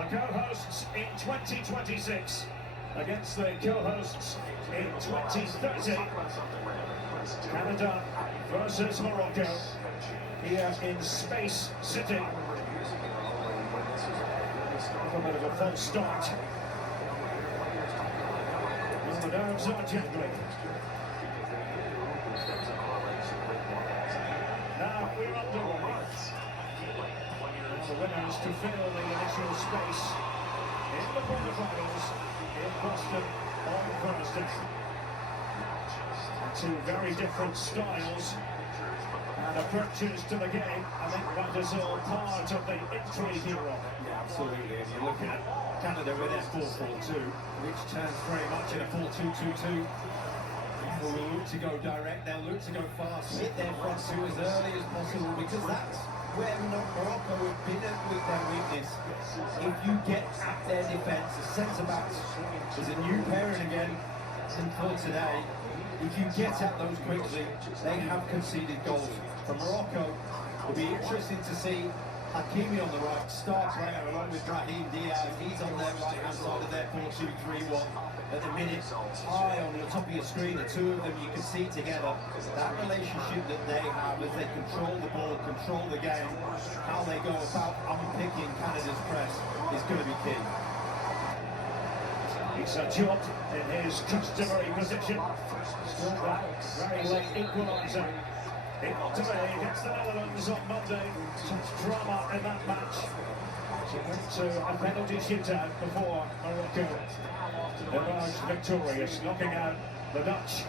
the co-hosts in 2026 against the co-hosts in 2030. Canada versus Morocco here in Space City. A little bit of a false start. Well, the nerves are jangling. Now we're underway. The winners to fill the initial space in the quarterfinals in Boston on Thursday. Two very different styles and approaches to the game. I think that is all part of the intrigue here. Yeah, absolutely. And you're looking at Canada with their 4-4-2, which turns very much in a 4-2-2-2. People will look to go direct, they'll look to go fast, hit their front two as early as possible, because that's where Morocco have been with their weakness. If you get at their defence, the centre-backs is a new pairing again for today. If you get at those quickly, they have conceded goals. For Morocco, it'll be interesting to see Hakimi on the right, star player along with Brahim Diaz. He's on their right-hand side of their 4-2-3-1. At the minute, high on the top of your screen, the two of them you can see together. That relationship that they have as they control the ball, control the game, how they go about unpicking Canada's press is going to be key. He's Diop in his customary position. Still that very late equaliser. Today against the Netherlands on Monday. Such drama in that match. She went to a penalty shootout before Morocco emerged victorious, knocking out the Dutch.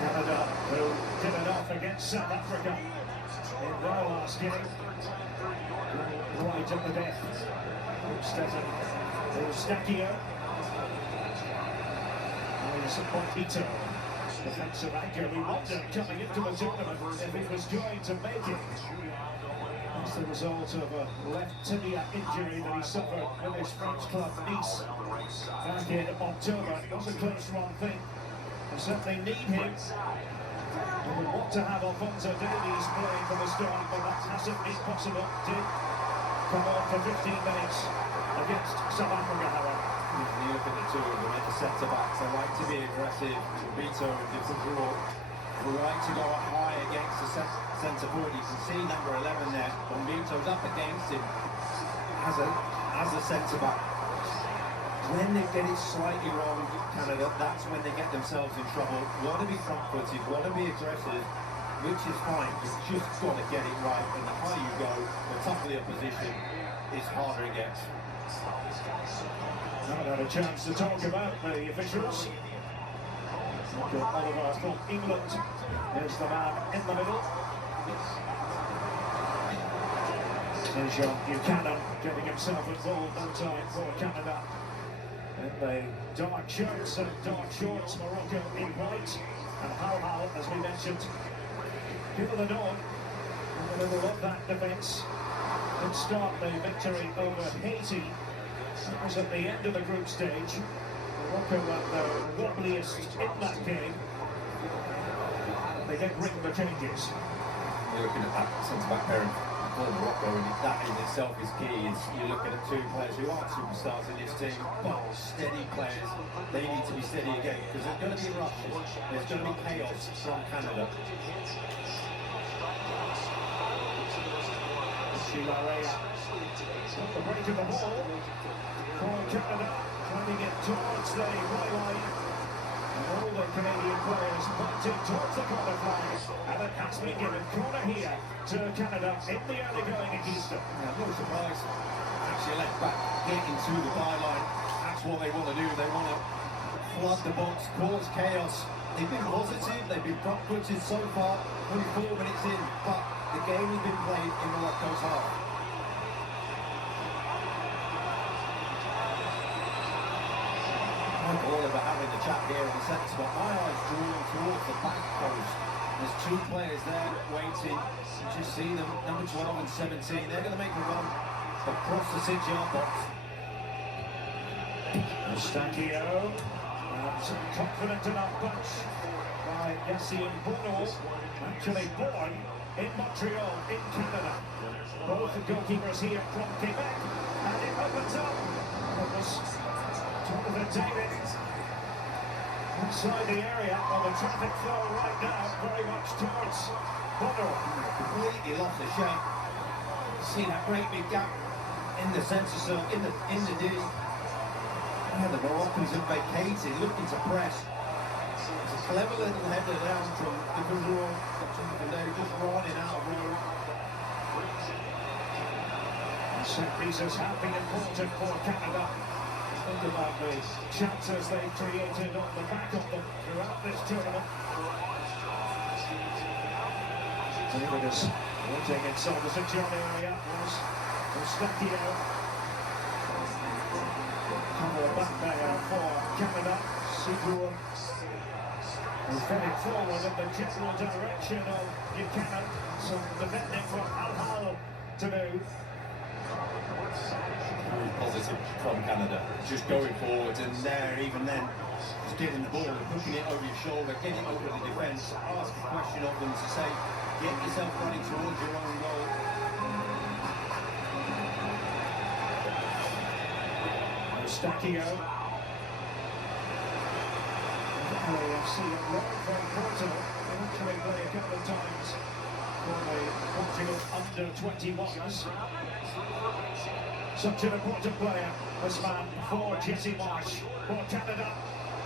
Canada, who did enough against South Africa in their last game. Right at the death. Eustáquio. There's Poquito. Defensive anchor. We wondered coming into the tournament if he was going to make it. That's the result of a left tibia injury that he suffered with his French club Nice back in October. It was a close run thing. They certainly need him. We would want to have Alphonso Davies playing for the start, but that hasn't been possible. Did come on for 15 minutes against South Africa, however. You look at the two of them at the centre-backs, they like to be aggressive. Vito and different they like to go up high against the centre-forward. You can see number 11 there, when Vito's up against him as a centre-back. When they get it slightly wrong, Canada, that's when they get themselves in trouble. Want to be front-footed, want to be aggressive, which is fine. You've just got to get it right. And the higher you go, the tougher the opposition is, harder it gets. Haven't had a chance to talk about the officials. Oliver from England is the man in the middle. There's John Buchanan getting himself involved that time for Canada. In the dark shirts and dark shorts, Morocco in white. And Hal, as we mentioned, give it the nod in the middle of that defence. Could start the victory over Haiti. That was at the end of the group stage. Morocco were the wobbliest in that game. They did bring the changes. You're looking at that centre-back pairing for Morocco, and that in itself is key. You're looking at two players who aren't superstars in this team, but steady players. They need to be steady again, because there's going to be rushes. There's going to be chaos from Canada. Chilarea at the break of the ball for Canada, trying to get towards the byline. And all the Canadian players pointing towards the corner flag. And it has been given corner here to Canada in the early going at Houston. Yeah, no surprise. Actually, left back getting to the byline. That's what they want to do. They want to flood the box, cause chaos. They've been positive, they've been front-footed so far, only 4 minutes in, but the game has been played in Morocco's half. Oliver having the chat here on the centre spot. My eyes drawn towards the back post. There's two players there waiting. You just see them, number 12 and 17. They're going to make a run across the 6-yard box. Eustáquio, confident enough punch by Yassine Bono. Actually born in Montreal, in Canada. Both the goalkeepers here from Quebec, and it opens up. It was Jonathan David inside the area of the traffic flow right now, very much towards Bono. Completely lost the shape. See that great big gap in the centre circle, in the D. Yeah, the Moroccans have vacated, looking to press. It's a clever little header down from the Brazil, and they're just running out of road. Set pieces have been important for Canada. Think about the chances they've created on the back of them throughout this tournament. David is wanting inside the 6-yard area. Was Eustachio. Couple of back there for Canada. Seagull is heading forward in the general direction of Buchanan. Some defending from Al-Hal to do. Very positive from Canada, just going forwards and there, even then, just getting the ball and pushing it over your shoulder, getting it over the defence, ask a question of them to say, get yourself running towards your own goal. Eustachio. LAFC have learned from Porto. They actually play a couple of times for the Portugal under-21s. Such an important player, this man, for Jesse Marsh, for Canada.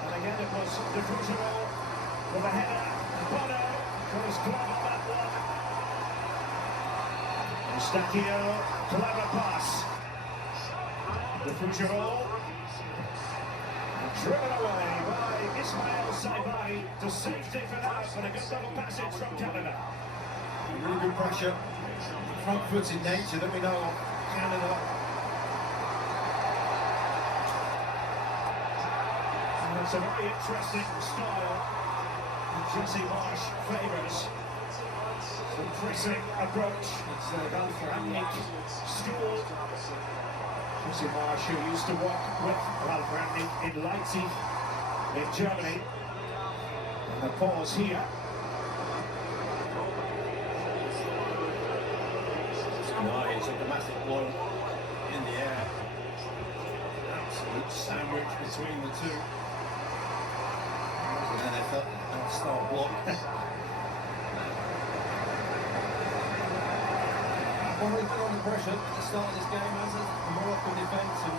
And again it was De Frugeron with a header. Bono got his glove on that one. Eustachio, clever pass. De Frugeron. Driven away by Ismail Saibari to safety for now, and a good double passage from Canada. Really good pressure, front-footed nature that we know of Canada. And it's a very interesting style that Jesse Marsh favours. The pressing approach. It's the Rangnick school. Jesse Marsh, who used to work with Ralf Rangnick in Leipzig in Germany. And a pause here. Nice, took a massive blow in the air. Absolute sandwich between the two. And then they felt that start block. Well, they've been under pressure at the start of this game, as a Moroccan defence, and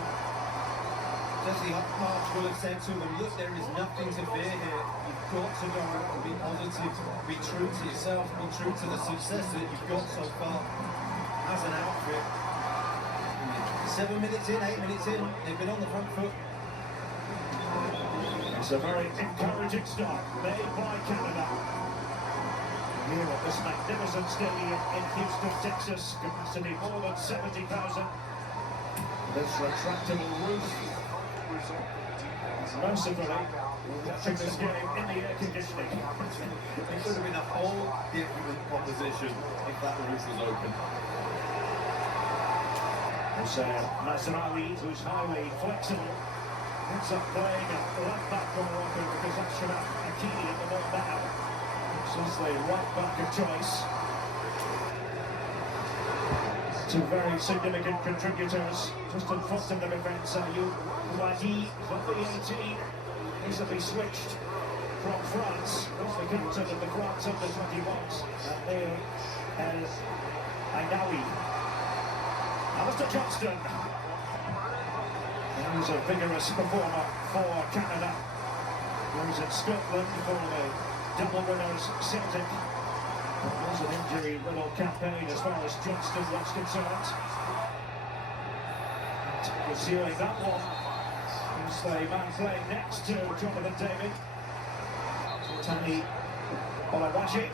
Jesse Marsh will have said to them, look, there is nothing to fear here. You've got to go and be positive, be true to yourself, be true to the success that you've got so far as an outfit. 7 minutes in, 8 minutes in, they've been on the front foot. It's a very encouraging start made by Canada. Here at this magnificent stadium in Houston, Texas, capacity more than 70,000. This retractable roof. Mercifully, we're watching this game in the air conditioning. It could have been a whole different proposition if that roof was open. It's Mazraoui, who's highly flexible, ends up playing at left back for Morocco because Achraf Hakimi at the ball now. This is the right back of choice. Two very significant contributors just in front of the defence. Ayoub Wadi, number 18, recently switched from France. Was the captain of the France under-21s. And there is Ainaoui. Alistair Johnston. He was a vigorous performer for Canada. He was in Scotland for the double winners Celtic. It was an injury-riddled campaign as far as Johnston was concerned. Pursuing that one is the man playing next to Jonathan David. Tani Bolawaji.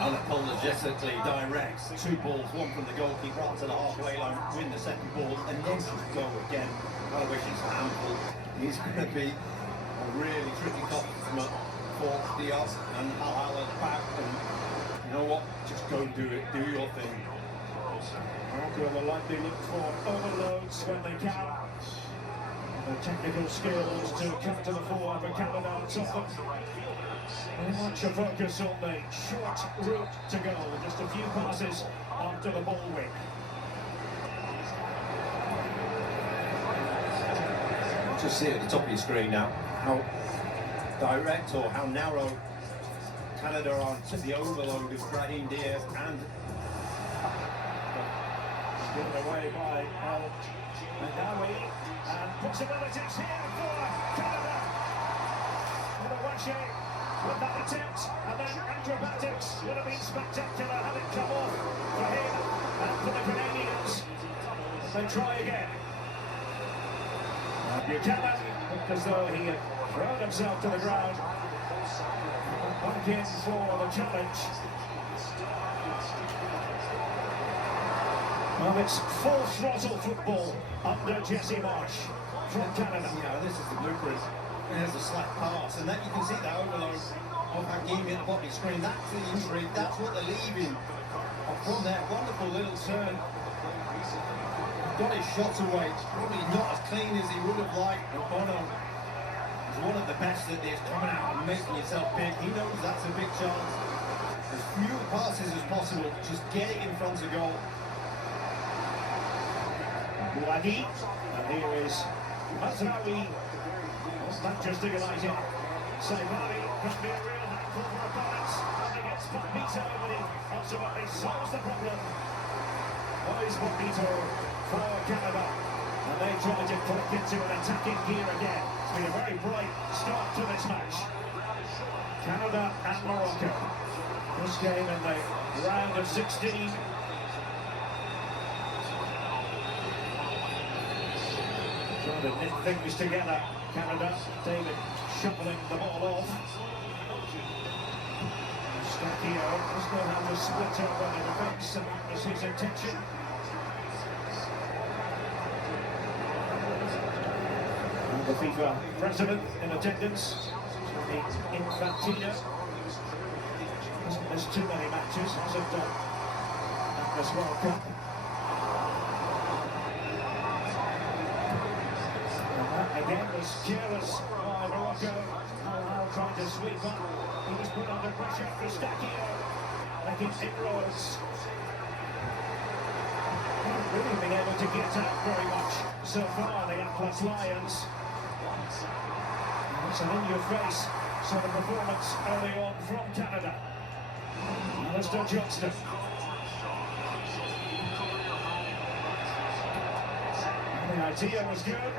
Unapologetically directs 2 balls, one from the goalkeeper up to the halfway line, win the second ball, and then just go again. I wish it's ample. He's going to be a really tricky customer for Diaz and Al at the back, and you know what? Just go do it, do your thing. Morocco will likely look for overloads when they can. The technical skills to come to the fore for Canada on top of Very much a focus on the short route to goal, just a few passes after the ball win. Just see at the top of your screen now how direct or how narrow Canada are to the overload of Brahim Diaz and given away by El Menawi, and possibilities here for Canada. Oluwaseyi with that attempt, and then acrobatics would have been spectacular had it come off for him and for the Canadians. They try again. And Buchanan looked as though he had thrown himself to the ground. Back in for the challenge. Well, it's full throttle football under Jesse Marsch from Canada. Yeah, this is the blueprint. There's a slack pass, and then you can see the overload of Hakimi at the bottom of the screen. That's the injury, that's what they're leaving. From there, wonderful little turn. Got his shot away, probably not as clean as he would have liked, but Bono is one of the best at this, coming out and making yourself big. He knows that's a big chance. As few passes as possible, just get it in front of goal. Bouadi, and here is Mazraoui. Manchester United. Saibari can be a real handful for opponents, and he gets Papito, but he ultimately solves the problem. Boys Papito for Canada, and they try to click into an attacking gear again. It's been a very bright start to this match. Canada and Morocco. This game in the round of 16. Trying to knit things together. Canada, David shuffling the ball off. Stakio does not have to split up on the defence, and that was his intention. And the FIFA president in attendance, Infantino. Hasn't missed too many matches, hasn't done at this World Cup. Again was careless by Morocco. Now trying to sweep up. He was put under pressure for Stakio, making inroads. Haven't really been able to get out very much so far, the Atlas Lions. It's an in-your-face sort of performance early on from Canada. Alistair Johnston. The idea was good.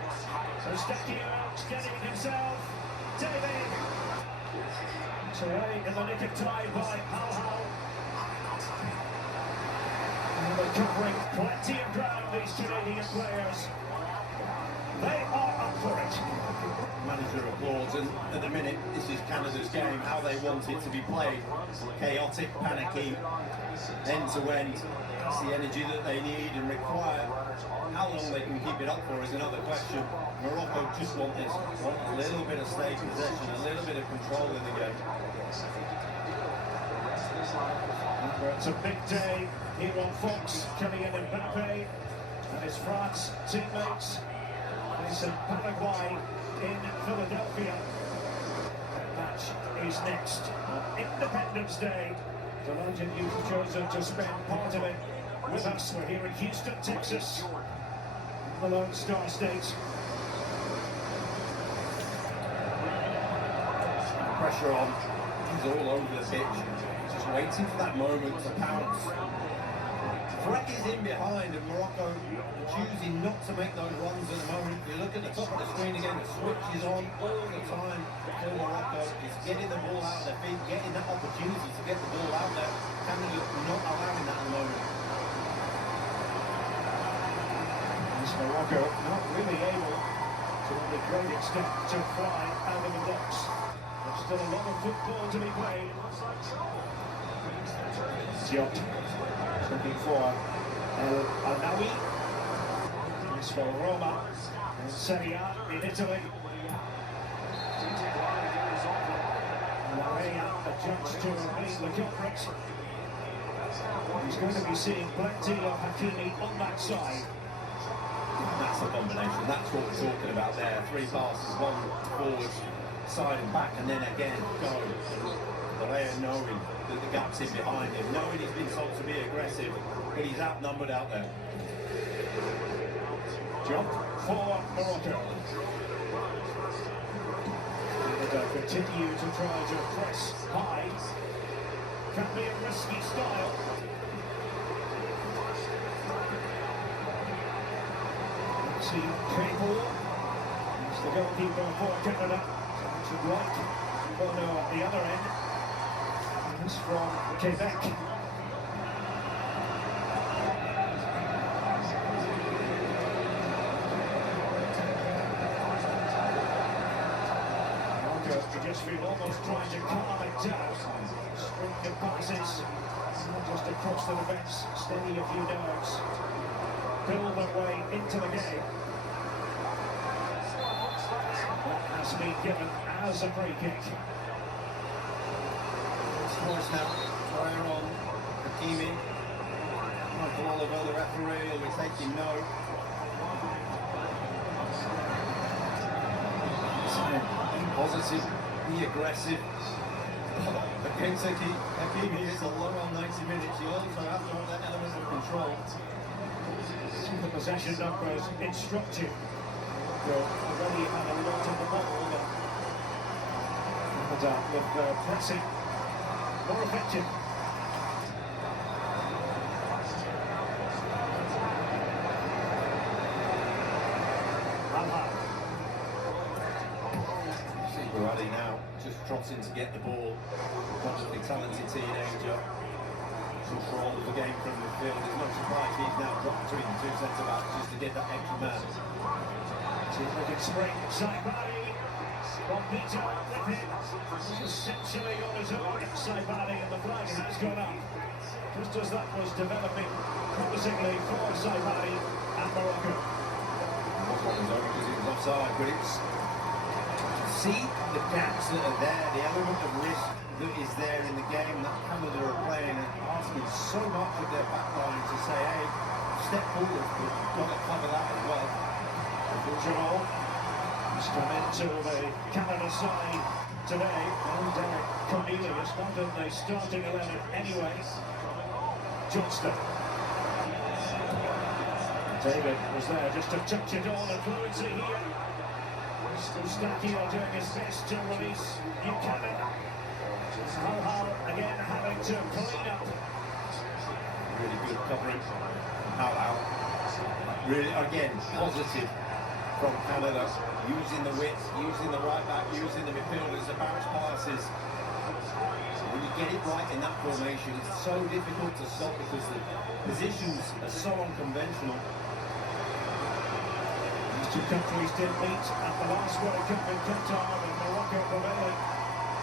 So Stakio steadying himself. David. So early in the nick of time by Hal. And they're covering plenty of ground, these Canadian players. They are up for it. Manager applauds, and at the minute, this is Canada's game, how they want it to be played. Chaotic, panicky, end-to-end. That's the energy that they need and require. How long they can keep it up for is another question. Morocco just want a little bit of stay possession, a little bit of control in the game. It's a big day here on Fox. Kylian Mbappe and his France teammates. It's Paraguay in Philadelphia. That match is next on Independence Day. Delighted you've chosen to spend part of it with us. We're here in Houston, Texas, the Lone Star State. Pressure on. He's all over the pitch. Just waiting for that moment to pounce. Freck is in behind, and Morocco choosing not to make those runs at the moment. You look at the top of the screen again, the switch is on all the time for Morocco. It's getting the ball out of their feet, getting that opportunity to get the ball out there. Canada not allowing that at the moment. It's Morocco not really able to any great extent to fly out of the box. There's still a lot of football to be played. Diop looking for El Anawi. It's for Roma in Serie A in Italy. Larea adjusts to remain the culprit. He's going to be seeing plenty of Hakimi on that side. That's the combination. That's what we're talking about there. 3 passes, 1 forward, side and back, and then again go. The player knowing that the gap's in behind him, knowing he's been told to be aggressive, but he's outnumbered out there. Jump for Morocco. And continue to try to press high. Can be a risky style. See Cable. He's the goalkeeper for Canada. Richard Wright. Bono at the other end. And this from Quebec. You just feel almost trying to calm it down. String of passes, just across the defence, steady a few nerves, build their way into the game. That has been given as a free kick. Scores now, fire on Hakimi. Michael Oliver, the referee, will be taking note. Positive, be aggressive. Against Hakimi, it's a low on 90 minutes. You also have to have that element of control. The possession numbers instructive. They'll already have a lot of the ball, but with pressing more effective. Baradi now just trotting to get the ball. Wonderfully talented teenager. Control of the game from the field. It's no surprise he's now dropped between the two centre backs just to get that extra man. See if they can spring. Saibari. Bombito with him. Essentially on his own. Saibari, and the flag has gone up. Just as that was developing promisingly for Saibari and Morocco. It was over because it was offside, but it's see the gaps that are there, the element of risk that is there in the game that Canada are playing and asking so much of their backline to say, hey, step forward, but you've got to cover that as well. Jamal has come into the Canada side today, and Cornelius not in the starting 11 anyway. Johnston. David was there just to touch it all, and fluency here. Eustachio doing his best to release Buchanan. Hal again having to clean up. Really good covering. Hal. Really, again, positive from Canada. Using the width, using the right back, using the midfielders, the bounce passes. When you get it right in that formation, it's so difficult to stop because the positions are so unconventional. Two countries did meet at the last World Cup in Qatar, with Morocco prevailing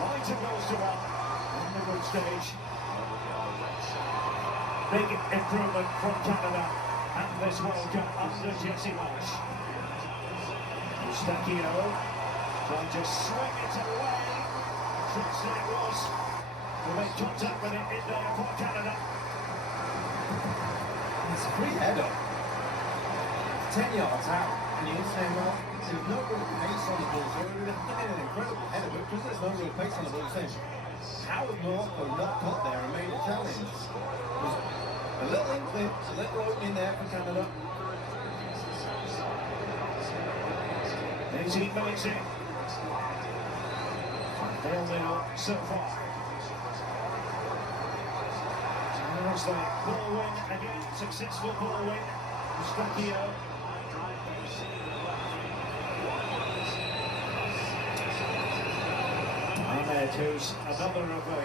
90 goals to 1 in the group stage. Big improvement from Canada at this World Cup under Jesse Marsch. Eustachio trying to swing it away. Trixie it was to make contact with it in there for Canada. It's a free header. 10 yards out. And you'll say, well, there's no real pace on the ball, so it would have been an incredible header, but because there's no real pace on the ball, you're saying, how would Morocco not got there and made a challenge? It was a little inkling, a little opening there for Canada. 18 minutes in. 0-0 so far. There's the ball win again, successful ball win. Eustachio. Ahmed, who's another of the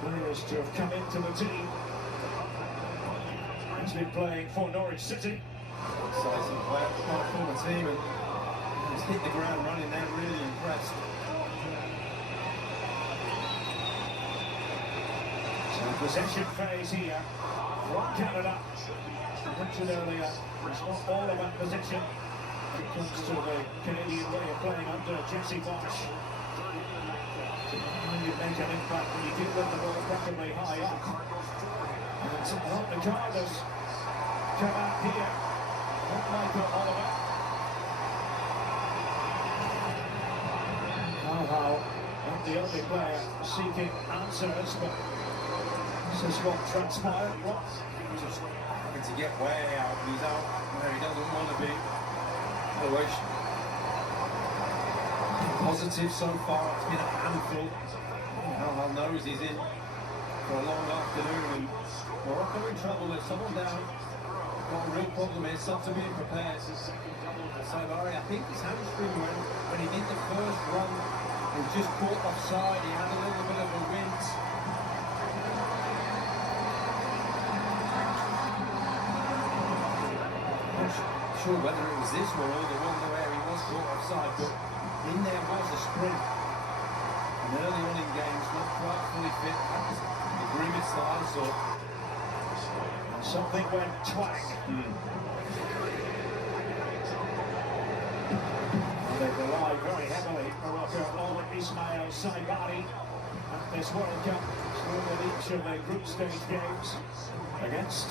players to have come into the team. He's been playing for Norwich City. Decisive player, quite former team, and he's hit the ground running there, really impressed. So possession phase here from Canada. I mentioned earlier, it's not all about possession when it comes to the Canadian way of playing under Jesse Marsch. You make an impact when you do win the ball practically high up. And not the Carters come out here. Not Michael Oliver. How not the only player seeking answers, but this is what transpired. What? Just having to get way out. He's out where he doesn't want to be. Otherwise, positive so far. It's been a handful. How knows he's in for a long afternoon, and Morocco in trouble. There's someone down. Got a real problem here. Something being prepared. Saibari, I think his hamstring when he did the first run, he was just caught offside. He had a little bit of a wince. Not sure whether it was this one or the one where he was caught offside, but in there was a sprint. And early on in games, not quite fully fit. That was the grimace that I saw. And something went twang. They rely very heavily, Morocco, on Ismail Saibari at this World Cup. With each of the group stage games against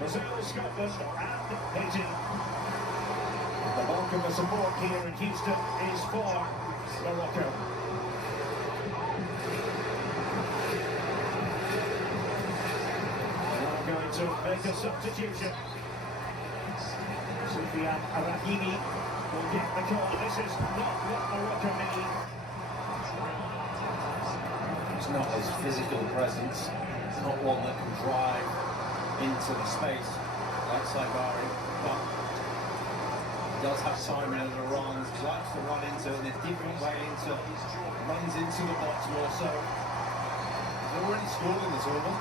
Brazil, Scotland and Haiti. The bulk of the support here in Houston is for Morocco. Now going to make a substitution. Soufiane Brahimi will get the call. This is not what Morocco need. It's not his physical presence. It's not one that can drive into the space like Saibari, but he does have timing and runs. He likes to run into it in a different way, runs into the box more so. He's already scored in this tournament.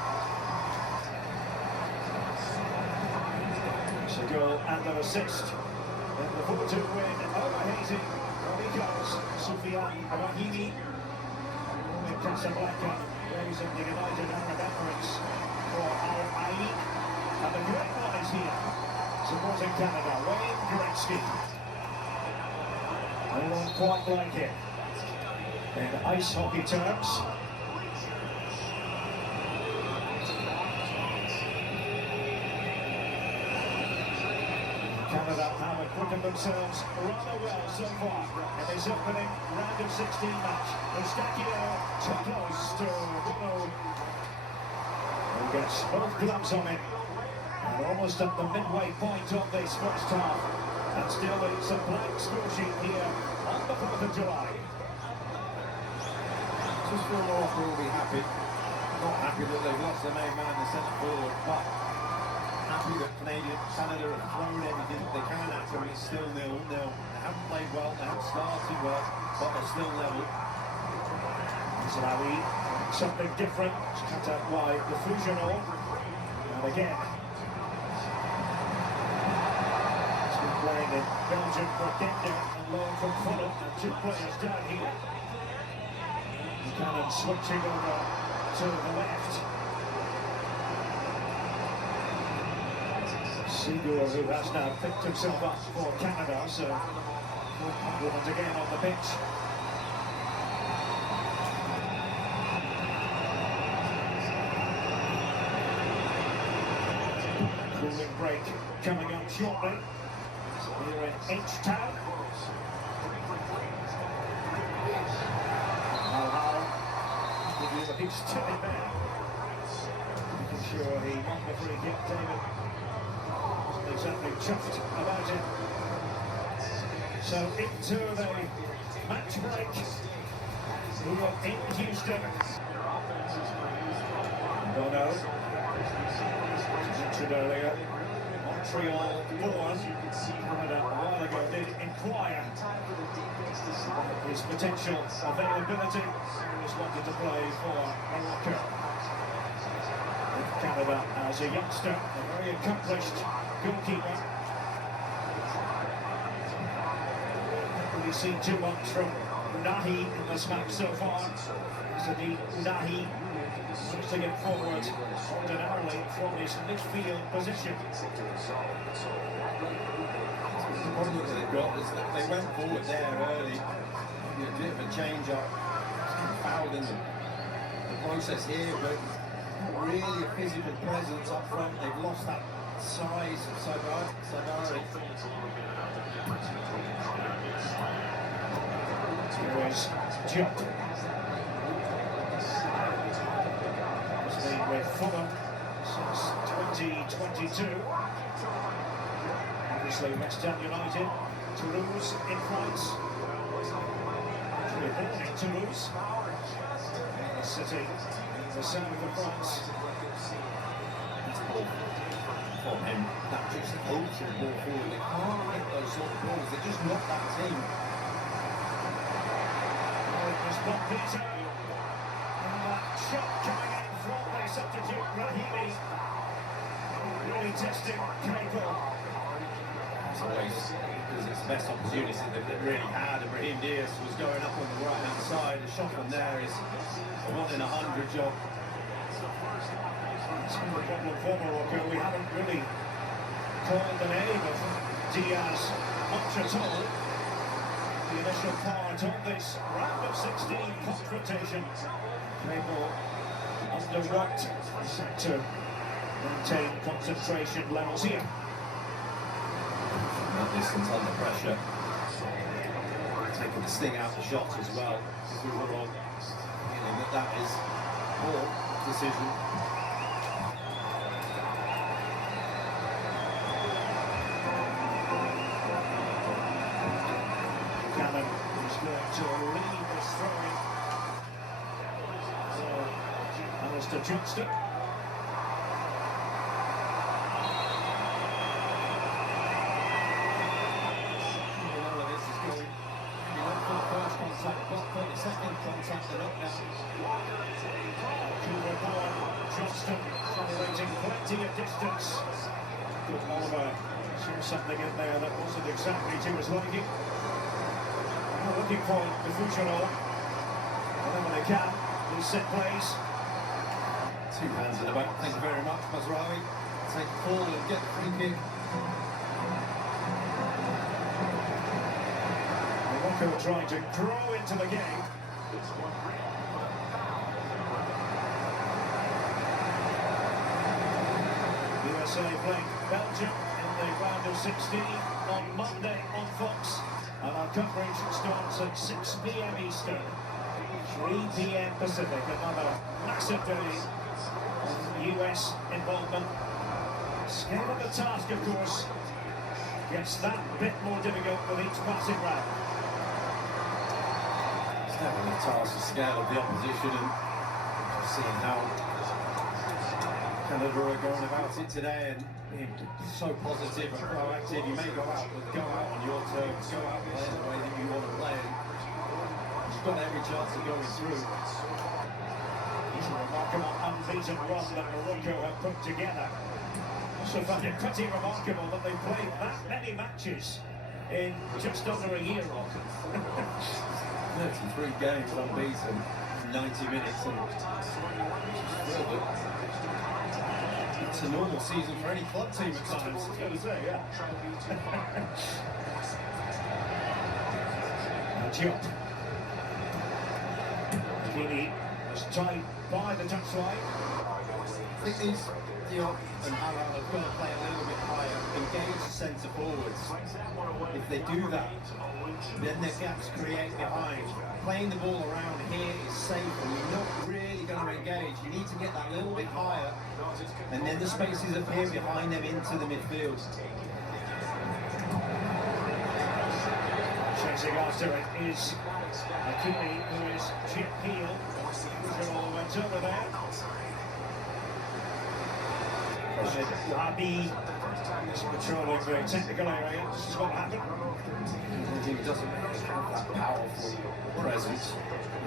It's a goal and an assist in the 4-2 win over Haiti. On he goes, Soufiane Brahimi. Casablanca, raising the United Arab Emirates for Al Ain. And the great one is here, supporting Canada, Wayne Gretzky. No one quite like it in ice hockey terms. Canada have acquitted themselves rather well so far in this opening round of 16 match. Eustáquio too close to Bruno, who gets both gloves on him, and almost at the midway point of this first half, and still it's a blank score sheet here on the 4th of July. Just feel Morocco will be happy. Not happy that they've lost their main man, the centre forward, but happy that Canada have thrown everything they can at them. It's still 0-0. They haven't played well, they haven't started well, but they're still level. Zalawi, something different, cut out wide, the Fusional, and again. He's been playing in Belgium for Dender and loan from Fulham, and two players down here. Buchanan switching over to the left. Sigur, who has now picked himself up for Canada, so full complement again on the pitch. Cooling break coming up shortly. Here in H-Town. He's still in there. Making sure he won the free kick, David. Wasn't exactly chuffed about it. So into the match break. Here in Houston. Bono. Mentioned earlier. Montreal born. Canada a while ago did inquire his potential availability. He just wanted to play for Morocco. With Canada as a youngster, a very accomplished goalkeeper. Haven't really seen too much from Unahi in this match so far. Zadie Unahi wants to get forward ordinarily from his midfield position. The problem that they've got is that they went forward there early. A bit of a change up. Fouled in the process here, but not really a physical presence up front. They've lost that size of Saibari. Here is Diop. Has been with Fulham since 2022. Obviously West Ham United. Toulouse in France. Actually born in Toulouse. The city, the south of France. From him, that just ultra ball forward. They can't hit those sort of balls. They're just not that team. Oh, it was Bob Peter. And that shot coming in from the substitute Rahimi. Really testing Keiko. As always, because it's the best opportunity that they really had. And Brahim Diaz was going up on the right hand side. The shot from there is a 1 in 100 job. That's been the problem for Morocco. We haven't really called the name of Diaz much at all. The initial part of this round of 16 confrontation. Keiko underworked. He's had to maintain concentration levels here. That distance under pressure. Taking the sting out of the shot as well. We were all feeling that is poor decision. Cannon is going to lead this throwing. So, Alistair Johnston. Johnston generating plenty of distance. Good Oliver saw something in there that wasn't exactly to his liking. Looking for the Fouchero. Whenever they can, these set plays. 2 hands in the back. Thank you very much, Mazraoui. Take the ball and get the free kick. Morocco trying to grow into the game. USA playing Belgium in the round of 16 on Monday on Fox. And our coverage starts at 6 p.m. Eastern, 3 p.m. Pacific. Another massive day of US involvement. Scale of the task, of course, gets that bit more difficult with each passing round. It's never the task to scale of the opposition, and just seeing how Canada are going about it today and being so positive and proactive. You may go out, but go out on your terms, go out playing the way that you want to play. You've got every chance of going through. It's a remarkable unbeaten run that Morocco have put together. So find it pretty remarkable that they've played that many matches in just under a year. 33 games unbeaten, 90 minutes, and it's a normal season for any club team at times. I was going to say, yeah. Diop. Hakimi was tied by the touchline. I think these Diop and Haral have got to play a little bit higher, engage the centre forwards. If they do that, then their gaps create behind. Playing the ball around here is safe, and you're not really going to engage. You need to get that little bit higher, and then the spaces appear behind them into the midfield. Chasing after it is Hakimi, who is Chip Heel. All went over there. Labi is patrolling the technical area. This is what happened. The team doesn't have that powerful presence,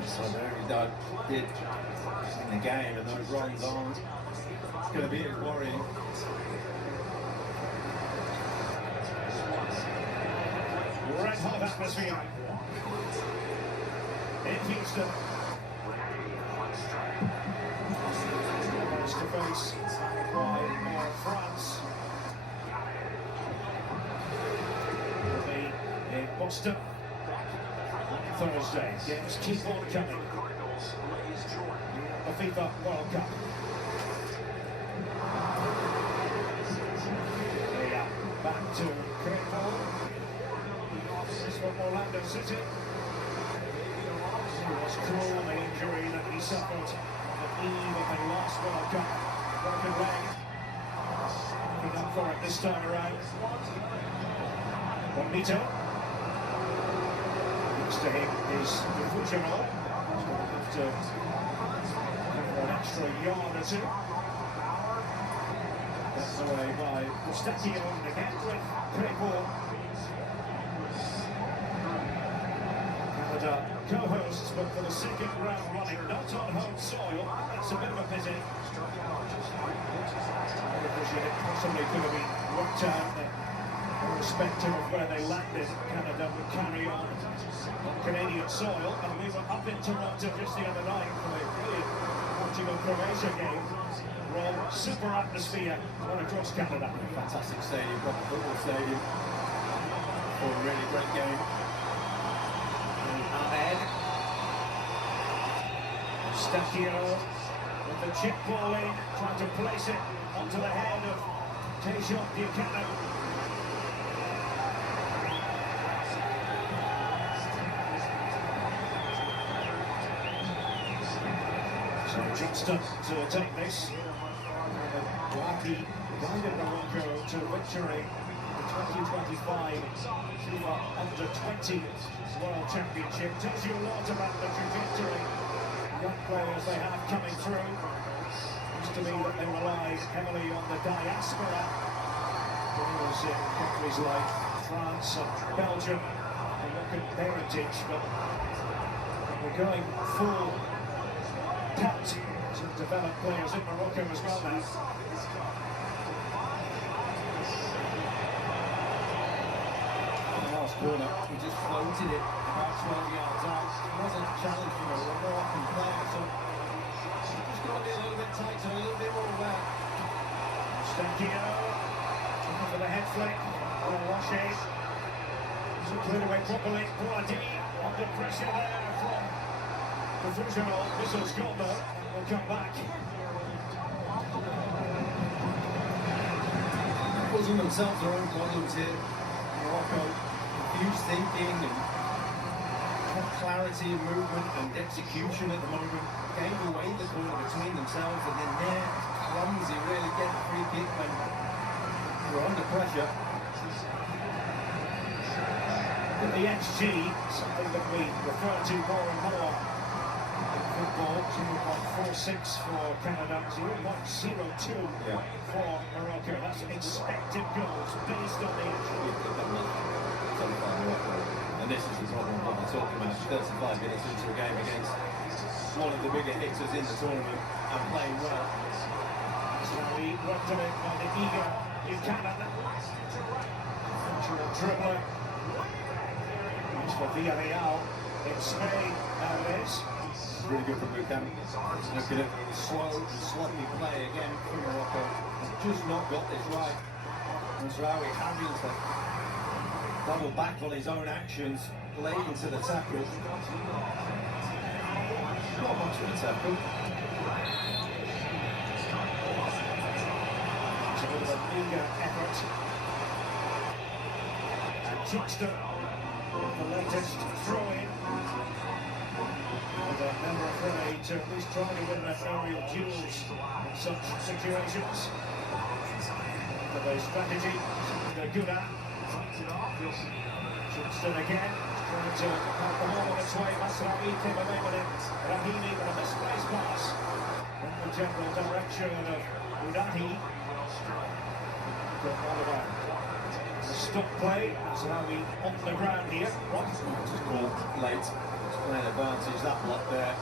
so they did in the game, and those runs aren't going to be as worrying. Red hot atmosphere in Houston. Face to face by France. Will be in Boston on Thursday. Games keep on coming. The FIFA World Cup. Back to Craig Hall. This is from Orlando City. was cruel, the injury that he suffered on the eve of the last World Cup. Broken leg. Looking up for it this time around. Bonito. Next to him is the Fujimo. He's going to have to cover an extra yard or two. That's away by Mustachio again with Claypool. Canada co-hosts, but for the second round running, not on home soil. That's a bit of a pity. It possibly could have been worked out that, irrespective of where they landed, Canada would carry on Canadian soil. And we were up in Toronto just the other night for the brilliant Portugal-Croatia game. Rob, super atmosphere all across Canada. Fantastic stadium, proper football stadium. For a really great game. Ahmed. Mustachio with the chip ball in, trying to place it onto the head of Tajon Buchanan. So Johnston to take this. Blackie guided Morocco to victory in the 2025 FIFA Under-20 World Championship. Tells you a lot about the trajectory young players they have coming through. Used to be that they rely heavily on the diaspora. Players in countries like France and Belgium, they look at heritage, but we're going full cut to develop players in Morocco as well now. Last corner, he just floated it about 12 yards out. It wasn't challenging a Moroccan player, so just got to be a little bit tighter, a little bit more aware. Mustachio looking for the head flick. Roche isn't cleared away properly. Boadini under pressure there from the Fujimo. Whistle's gone though, and will come back. Causing themselves their own problems here. Morocco, confused thinking and clarity of movement and execution at the moment. Gave away the corner between themselves, and then they're clumsy, really get the free kick when we're under pressure. But the XG, something that we refer to more and more in football, 0.46 for Canada, 0.02 for Morocco. That's expected goals based on the XG. And this is the problem what we're talking about. 35 minutes into a game against one of the bigger hitters in the tournament and playing well. So he worked on it by the eager Buchanan. Natural dribbler. He's for Villarreal in Spain nowadays. Really good from Buchanan. Looking at slow and sloppy play again from Morocco. Just not got this right. Mazraoui having to double back on his own actions, late into the tackle. Not much of a tackle. It's a bit of an eager effort. And Johnston, the latest throw-in. And never afraid to at least try to win their aerial duels in such situations. But their strategy, something they're good at. Johnston again, trying to have the ball on its way. Mazraoui came away with it. Rahimi with a misplaced pass in the general direction of Udahi. Got Oliver. The stop play. Mazraoui on the ground here. Just called late. Playing advantage, that block there.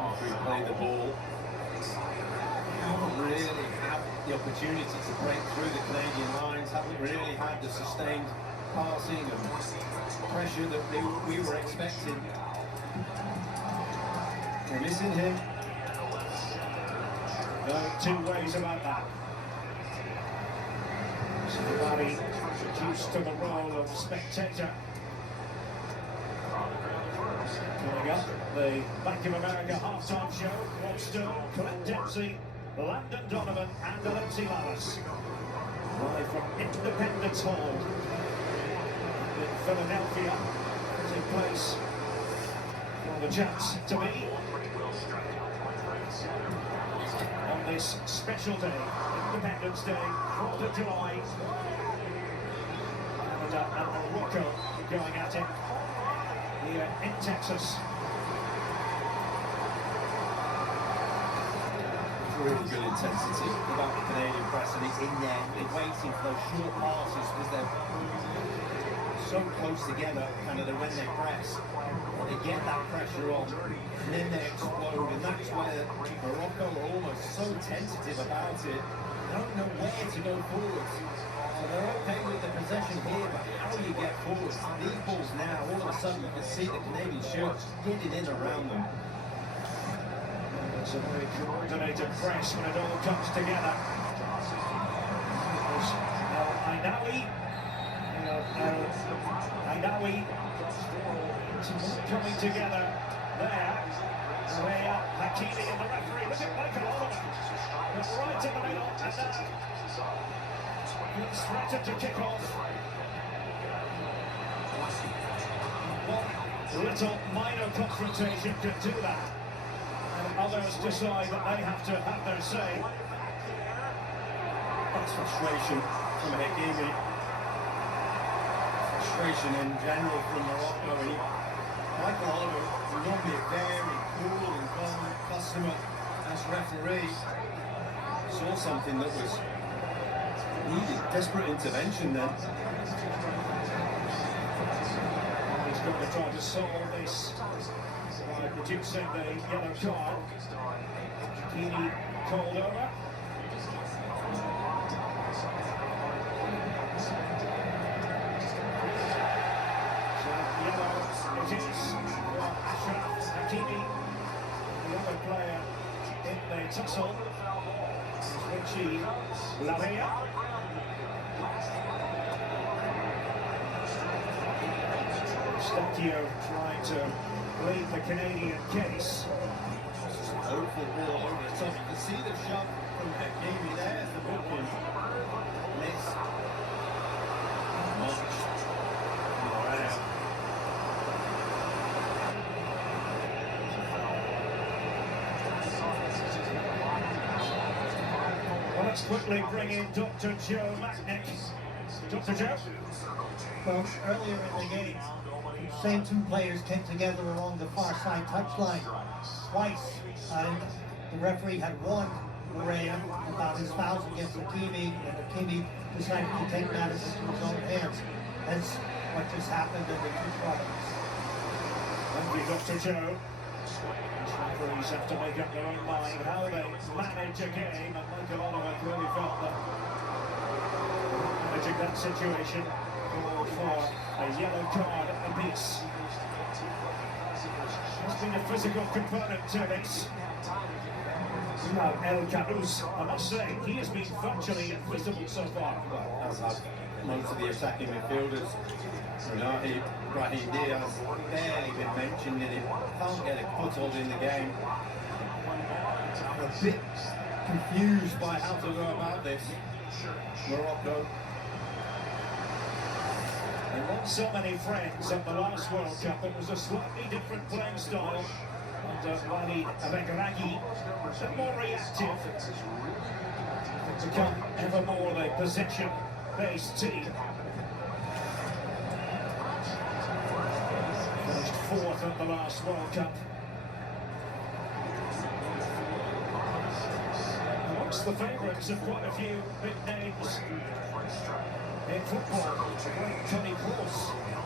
After he played the ball. Haven't really had the opportunity to break through the Canadian lines, haven't really had the sustained passing and pressure that we were expecting. We're missing him. No two ways about that. Savali reduced to the role of spectator. Coming up, the Bank of America halftime show. Rod Stone, Colette Dempsey, Landon Donovan and Alexi Lalas. Live from Independence Hall in Philadelphia. As in place Well, the chance to be on this special day, Independence Day, 4th of July. Canada and Morocco going at it here in Texas. Really good intensity about the Canadian press, and it's in there. They're waiting for those short passes because they're so close together, Canada, when they press. They get that pressure on, and then they explode, and that's where Morocco are almost so tentative about it. They don't know where to go forward. So they're okay with the possession here, but how do you get forward? These balls now, all of a sudden, you can see the Canadian shirts getting in around them. It's a very coordinated press when it all comes together. Ainaoui. Ainaoui. Coming together there. Rhea Hakimi and the referee. Look at Michael Oliver. Right in the middle. And now it's threatened to kick off. One little minor confrontation can do that. And others decide that they have to have their say. That's frustration from Hakimi. Frustration in general from Morocco. And Michael Oliver, normally a very cool and calm customer as referee, saw something that was needed desperate intervention then. He's got to try to solve this by producing the yellow card. Kini called over. So yellow it is for Achraf Hakimi, the other player in the tussle. Richie Laryea. Stakio trying to lead the Canadian case. Hopeful ball over the top. You can see the shot from Hakimi. There's the booking. Miss. Much. Well, let's quickly bring in Dr. Joe Macknick. Dr. Joe? Well, earlier in the game, the same two players came together along the far side touchline twice, and the referee had warned Laryea about his fouls against Hakimi, and Hakimi decided to take matters into his own hands. That's what just happened in the two products. Thank you, Dr. Joe. Referees have to make up their own mind how they manage a game, and Michael Oliver clearly felt that managing that situation called for a yellow card apiece. There's been a physical component to this. El Khamis, I must say, he has been virtually invisible so far. Well, as have most of the attacking midfielders. Brahim Diaz barely been mentioned in it. Can't get a foothold in the game. I'm a bit confused by how to go about this. Morocco. They won so many friends at the last World Cup. It was a slightly different playing style under Walid Regragui, but more reactive. To become ever more the possession-based team. Finished fourth at the last World Cup. Amongst the favourites of quite a few big names in football. Toni Kroos,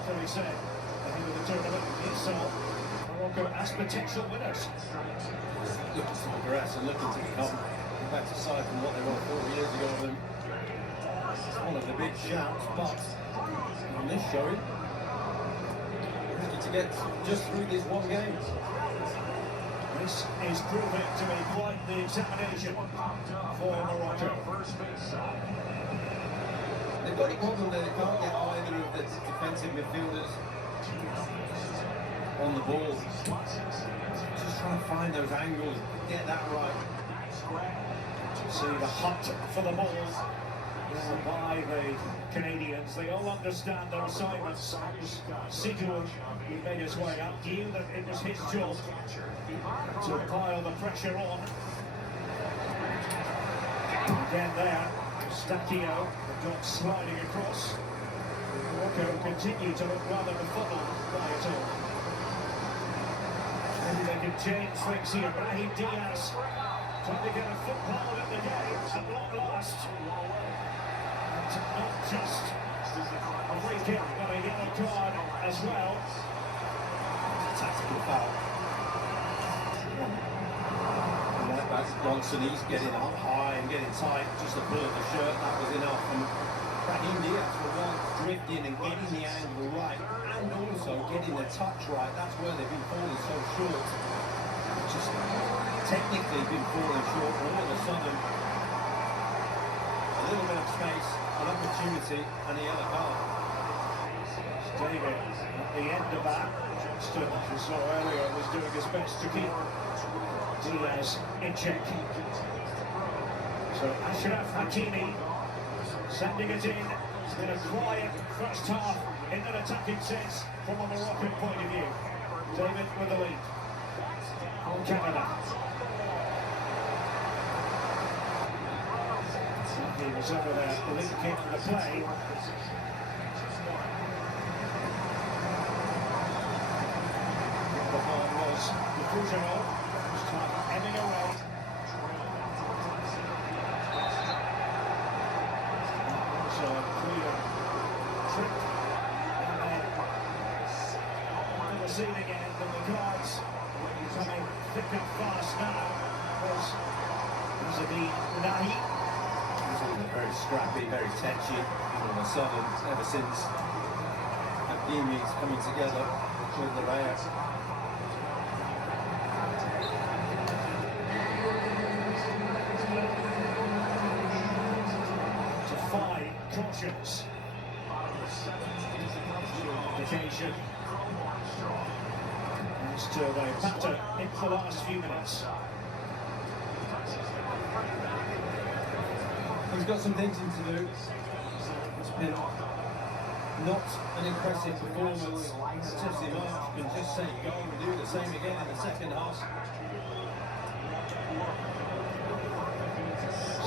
so we say, at the end of the tournament. He saw Morocco as potential winners. Looking to progress and looking to become a better side than what they were 4 years ago. Then it's one of the big shouts, but on this showing, to get just through this one game. This is proving to be quite the examination for Morocco. They've got a problem that they can't get either of the defensive midfielders on the ball. Just trying to find those angles, get that right. See the hunt for the ball by the Canadians. They all understand their assignments. Sigurd, he made his way up, knew that it was his job to pile the pressure on. Again there, Stacchio, the dot sliding across. Morocco continue to look rather befuddled by it all. Maybe they can change things here. Brahim Diaz trying to get a football in the game at long last. And not just a free kick, but a yellow card as well. Tactical foul. That's Johnson, he's getting up high and getting tight, just a pull of the shirt, that was enough. And Brahim Diaz for once drifting and getting the angle right, and also getting the touch right. That's where they've been falling so short. Just technically been falling short, all of a sudden a little bit of space, an opportunity, and a yellow card. David at the end of that. Johnston, as you saw earlier, was doing his best to keep Diaz in check. So Achraf Hakimi sending it in. It's been a quiet first half in an attacking sense from a Moroccan point of view. David with the lead on Canada. He was over there, the lead came for the play. The ball was the Fugero, this time heading away. So a clear trip, and then on the receiving end, and the cards coming thick and fast now was Azzedine Ounahi. He's always very scrappy, very tetchy. All of a sudden, ever since Hakimi's coming together with the layout. To 5 cautions. Occasion. And still they batter in the last few minutes. He's got some thinking to do. It's been not an impressive performance. Jesse Marsch can just say go and do the same again in the second half.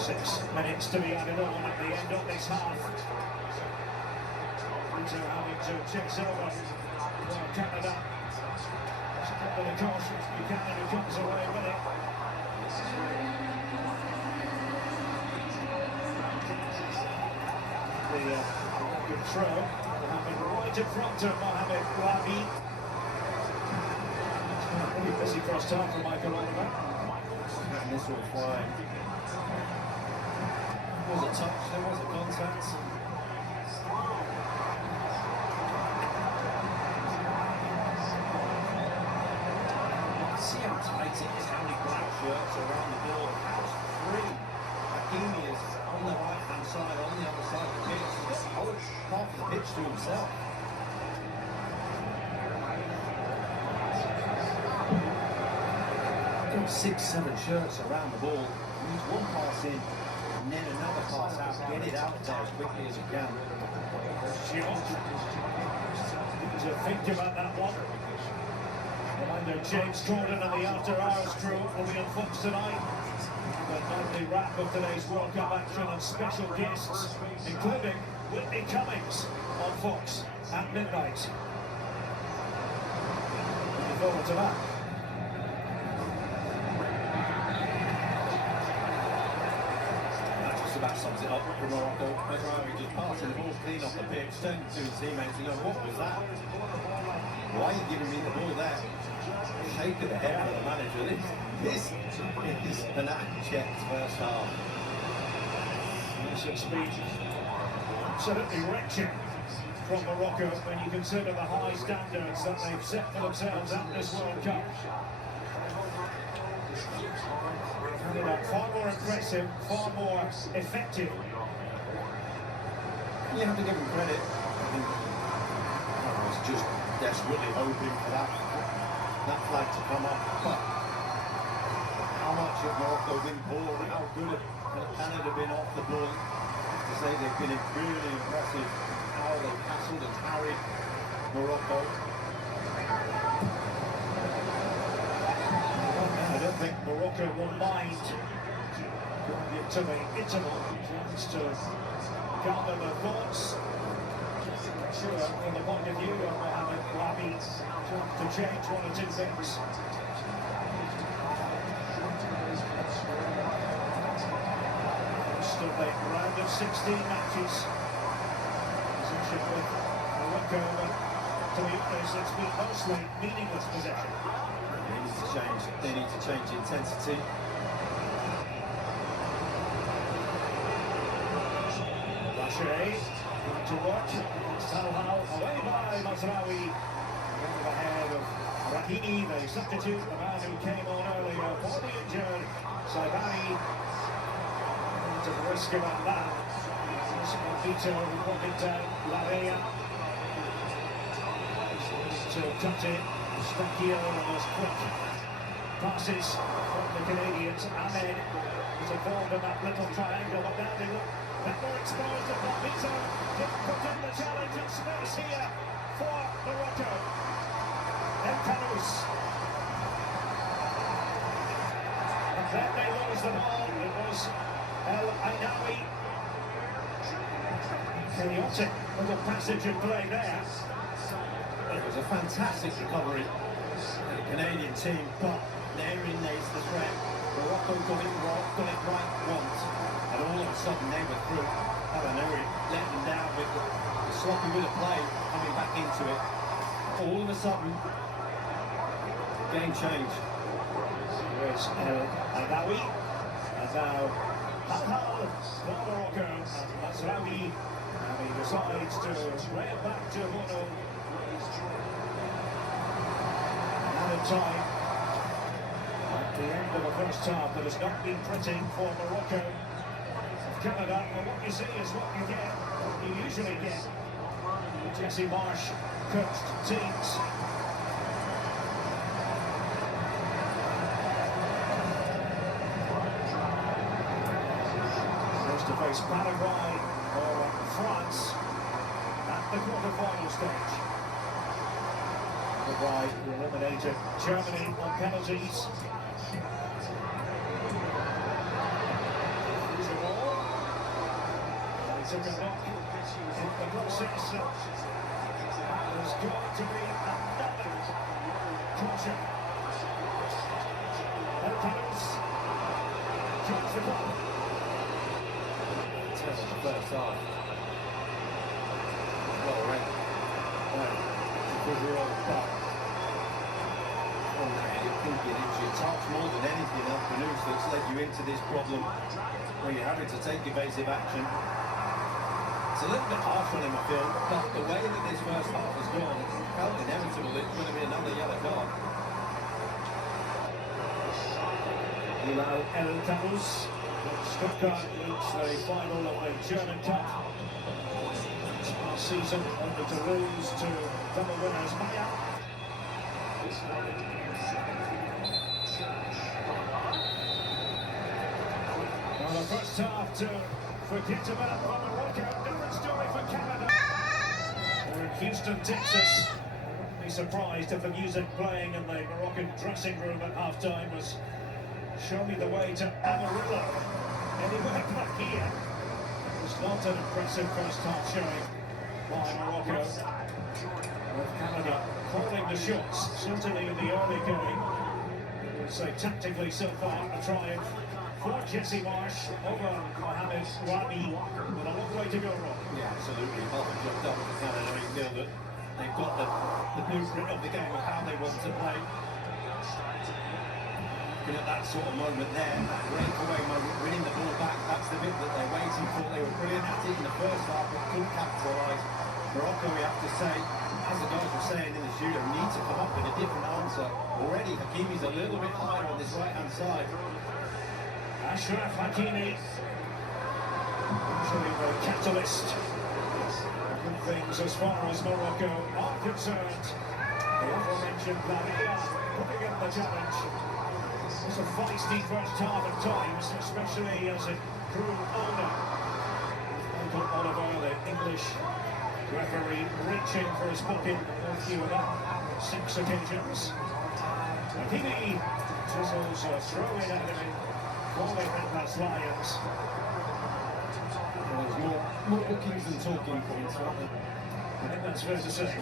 6 minutes to be added on at the end of this half. Peter having to chase over for Canada. Under the cautions, Buchanan who comes away with it. The good throw, Mohamed right in front of Mohamed Wabi. Pretty busy first half for Michael Oliver. And this will fly. There was a touch, there was a contact. See how tight it is, how many black shirts around the ball. House 3. Hakimi is on the right hand side, on the other side of the pitch. He's got the whole half of the pitch to himself. 6-7 shirts around the ball. Needs one pass in and then another pass out. Get it out there as quickly as you can. To think about that one. Reminder, James Corden and the After Hours crew will be on Fox tonight. The nightly wrap of today's World Cup action and special guests, including Whitney Cummings on Fox at midnight. Looking forward to that. That sums it up for Morocco. Megrahi just passing the ball clean off the pitch, turning to his teammates and going, what was that? Why are you giving me the ball there? Shake of the head for the manager. This is an abject first half. This has been absolutely wretched from Morocco when you consider the high standards that they've set for themselves at this World Cup. Far more impressive, far more effective. You have to give him credit. I think I was just desperately hoping for that flag to come up. But how much have Morocco been poor? How good have Canada been off the ball? to say they've been really impressive how they've hassled and harried Morocco. I don't think Morocco will mind going into the interval. Chance to gather their thoughts. Sure, from the point of view of Mohamed Wabi, to change one or two things. First of the round of 16 matches. Possession with Morocco, but to be honest, it's been mostly meaningless possession. They need to change. They need to change the intensity. Rashid, to watch. Somehow away by Mazraoui. Over the head of Rahimi, the substitute, the man who came on earlier for the injured Saibari. To the risk about that. Vito wanted Larea to cut it. Stakio and those quick passes from the Canadians. Ahmed was involved in that little triangle, but now they look better exposed to Vito. Didn't put in the challenge and space here for Morocco. And Kanous. And then they lose the ball. It was El Ainawi. Chaotic little passage of play there. It was a fantastic recovery for the Canadian team, but therein lays the threat. Morocco got it right once, and all of a sudden they were through. Aranuri let them down with the sloppy bit of play coming back into it. All of a sudden, game change. Here's El Ainawi, and now Halhal for Morocco, and Mazraoui, and he decides to play it back to Bono. Another time at the end of the first half that has not been pretty for Morocco. Canada, well, what you see is what you get, what you usually get. Jesse Marsh coached teams. First to face Paraguay or France at the quarter-final stage. Paraguay eliminated Germany on penalties. Took a knock in the process. There's going to be another caution. El Kanous joins the ball. Terrible the first half. Well, right. Because we're on the back. Oh no, you think it's your touch more than anything else, Kanous, that's led you into this problem where you're having to take evasive action. It's a little bit harsh on him, I feel, but the way that this first half has gone, it felt inevitable it's going to be another yellow card. Bilal El Kanous, Stuttgart reached the final of the German Cup. Last season under Toulouse to double winners Maya. Well, the first half to forget about Morocco. Different story for Canada. We're in Houston, Texas. I wouldn't be surprised if the music playing in the Moroccan dressing room at half-time was "Show Me the Way to Amarillo." Anywhere but here. It was not an impressive first half showing by Morocco. With Canada calling the shots, certainly in the early going. I would say tactically so far a triumph for Jesse Marsh over Mohamed Wabi, with a long way to go, Rob. Yeah, absolutely. Half a job done for Canada. You feel that they've got the blueprint of the game of how they want to play. Looking at that sort of moment there, that breakaway moment, winning the ball back, that's the bit that they're waiting for. They were brilliant at it in the first half, but couldn't capitalise. Morocco, we have to say, as the guys were saying in the studio, need to come up with a different answer. Already, Hakimi's a little bit higher on this right-hand side. Achraf Hakimi, usually the catalyst of good things as far as Morocco are concerned. The aforementioned Lavia putting in the challenge. It's a feisty first half at times, especially as it grew older. reaching for his booking, no fewer than 6 occasions. Hakimi chisels a throw in at him for the Atlas Lions. There's more bookings than talking points, aren't there? I think that's fair to say.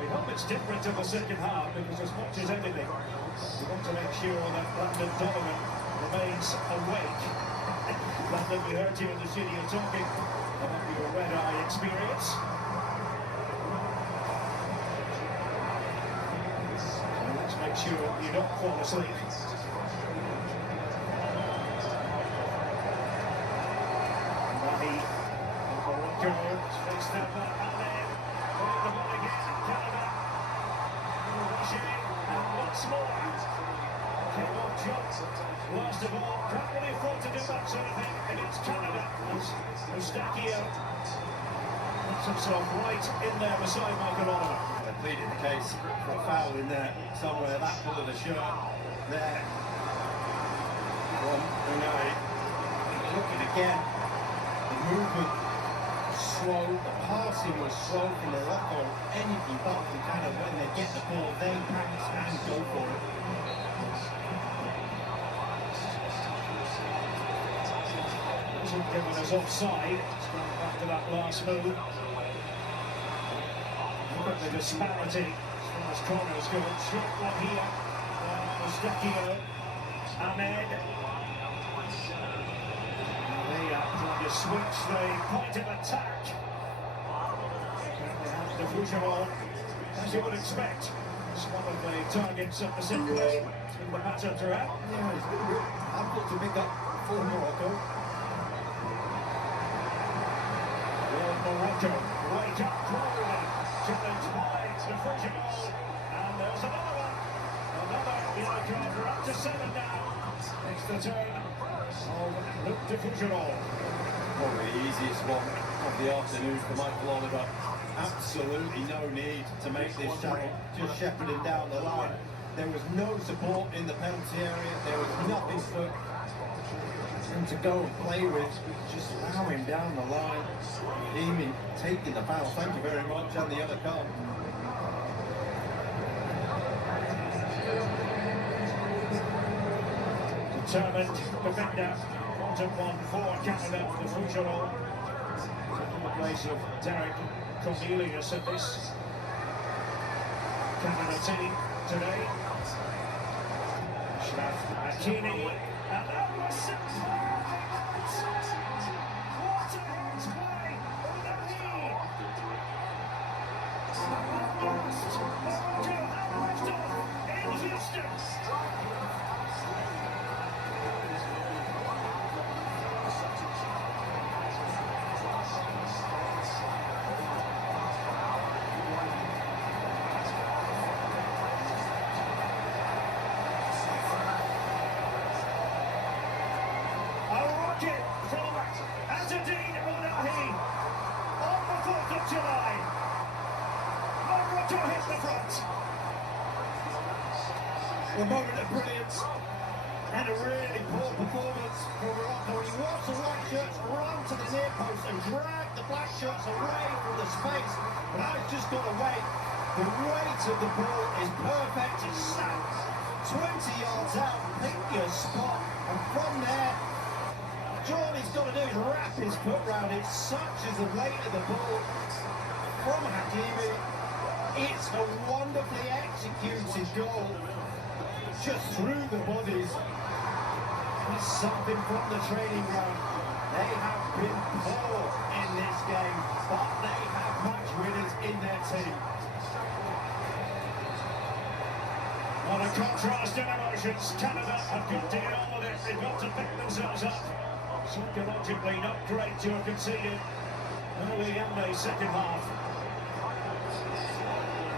We hope it's different in the second half because as much as anything, we want to make sure that Brandon Donovan remains awake. Brandon, we heard you in the studio talking about your red-eye experience. So let's make sure you don't fall asleep. Mahi, Morocco, takes that back, Ahmed, playing the ball again, Canada, rushing in, and once more. Came on shot, last of all, probably thought to do that sort of thing against Canada, as Eustáquio puts himself right in there beside Michael Oliver. They pleaded the case for a foul in there somewhere, that pull of the shirt there from Unai. Looking again, the movement slow, the passing was slow from Morocco, anything but from kind of when they get the ball, they pass and go for it. Wasn't given us offside, it's gone back to that last move. Look at the disparity as far as corners go. Short one here, Eustáquio, Ahmed. They are trying to switch the point of attack. They have the Fougerolles, as you would expect. It's one of the targets of the second leg in the match throughout. Yeah, it's been a bit difficult to pick up for Morocco. Well, Morocco, right up forward, challenged by the Fougerolles. And there's another one. Another yellow card, we're up to 7 now. It's the turn of Luc de Fougerolles. Probably the easiest one of the afternoon for Michael Oliver. Absolutely no need to make this channel, just shepherding down the line. There was no support in the penalty area, there was nothing for him to go and play with, just allow him down the line. Hakimi taking the foul, thank you very much, and the other card. Determined defender, bottom one for Canada, the Fougerolles. Taking the place of Derek Cornelius at this Canada team today. Ashraf Hakimi, and that was what a hit by Unai! Morocco have left off in Houston. From Azzedine Ounahi on the 4th of July. Morocco hit the front. A moment of brilliance and a really poor performance from Morocco. He watched the white shirts run to the near post and drag the black shirts away from the space. But now he's just got to wait. The weight of the ball is perfect. It's sat 20 yards out, pick your spot, and from there, all he's got to do is wrap his foot round it. Such is the weight of the ball from Hakimi. It's a wonderfully executed goal, just through the bodies. It's something from the training ground. They have been poor in this game, but they have match winners in their team. What a contrast in emotions. Canada have got to get on with it. They've got to pick themselves up. Psychologically not great to have conceded early in the second half.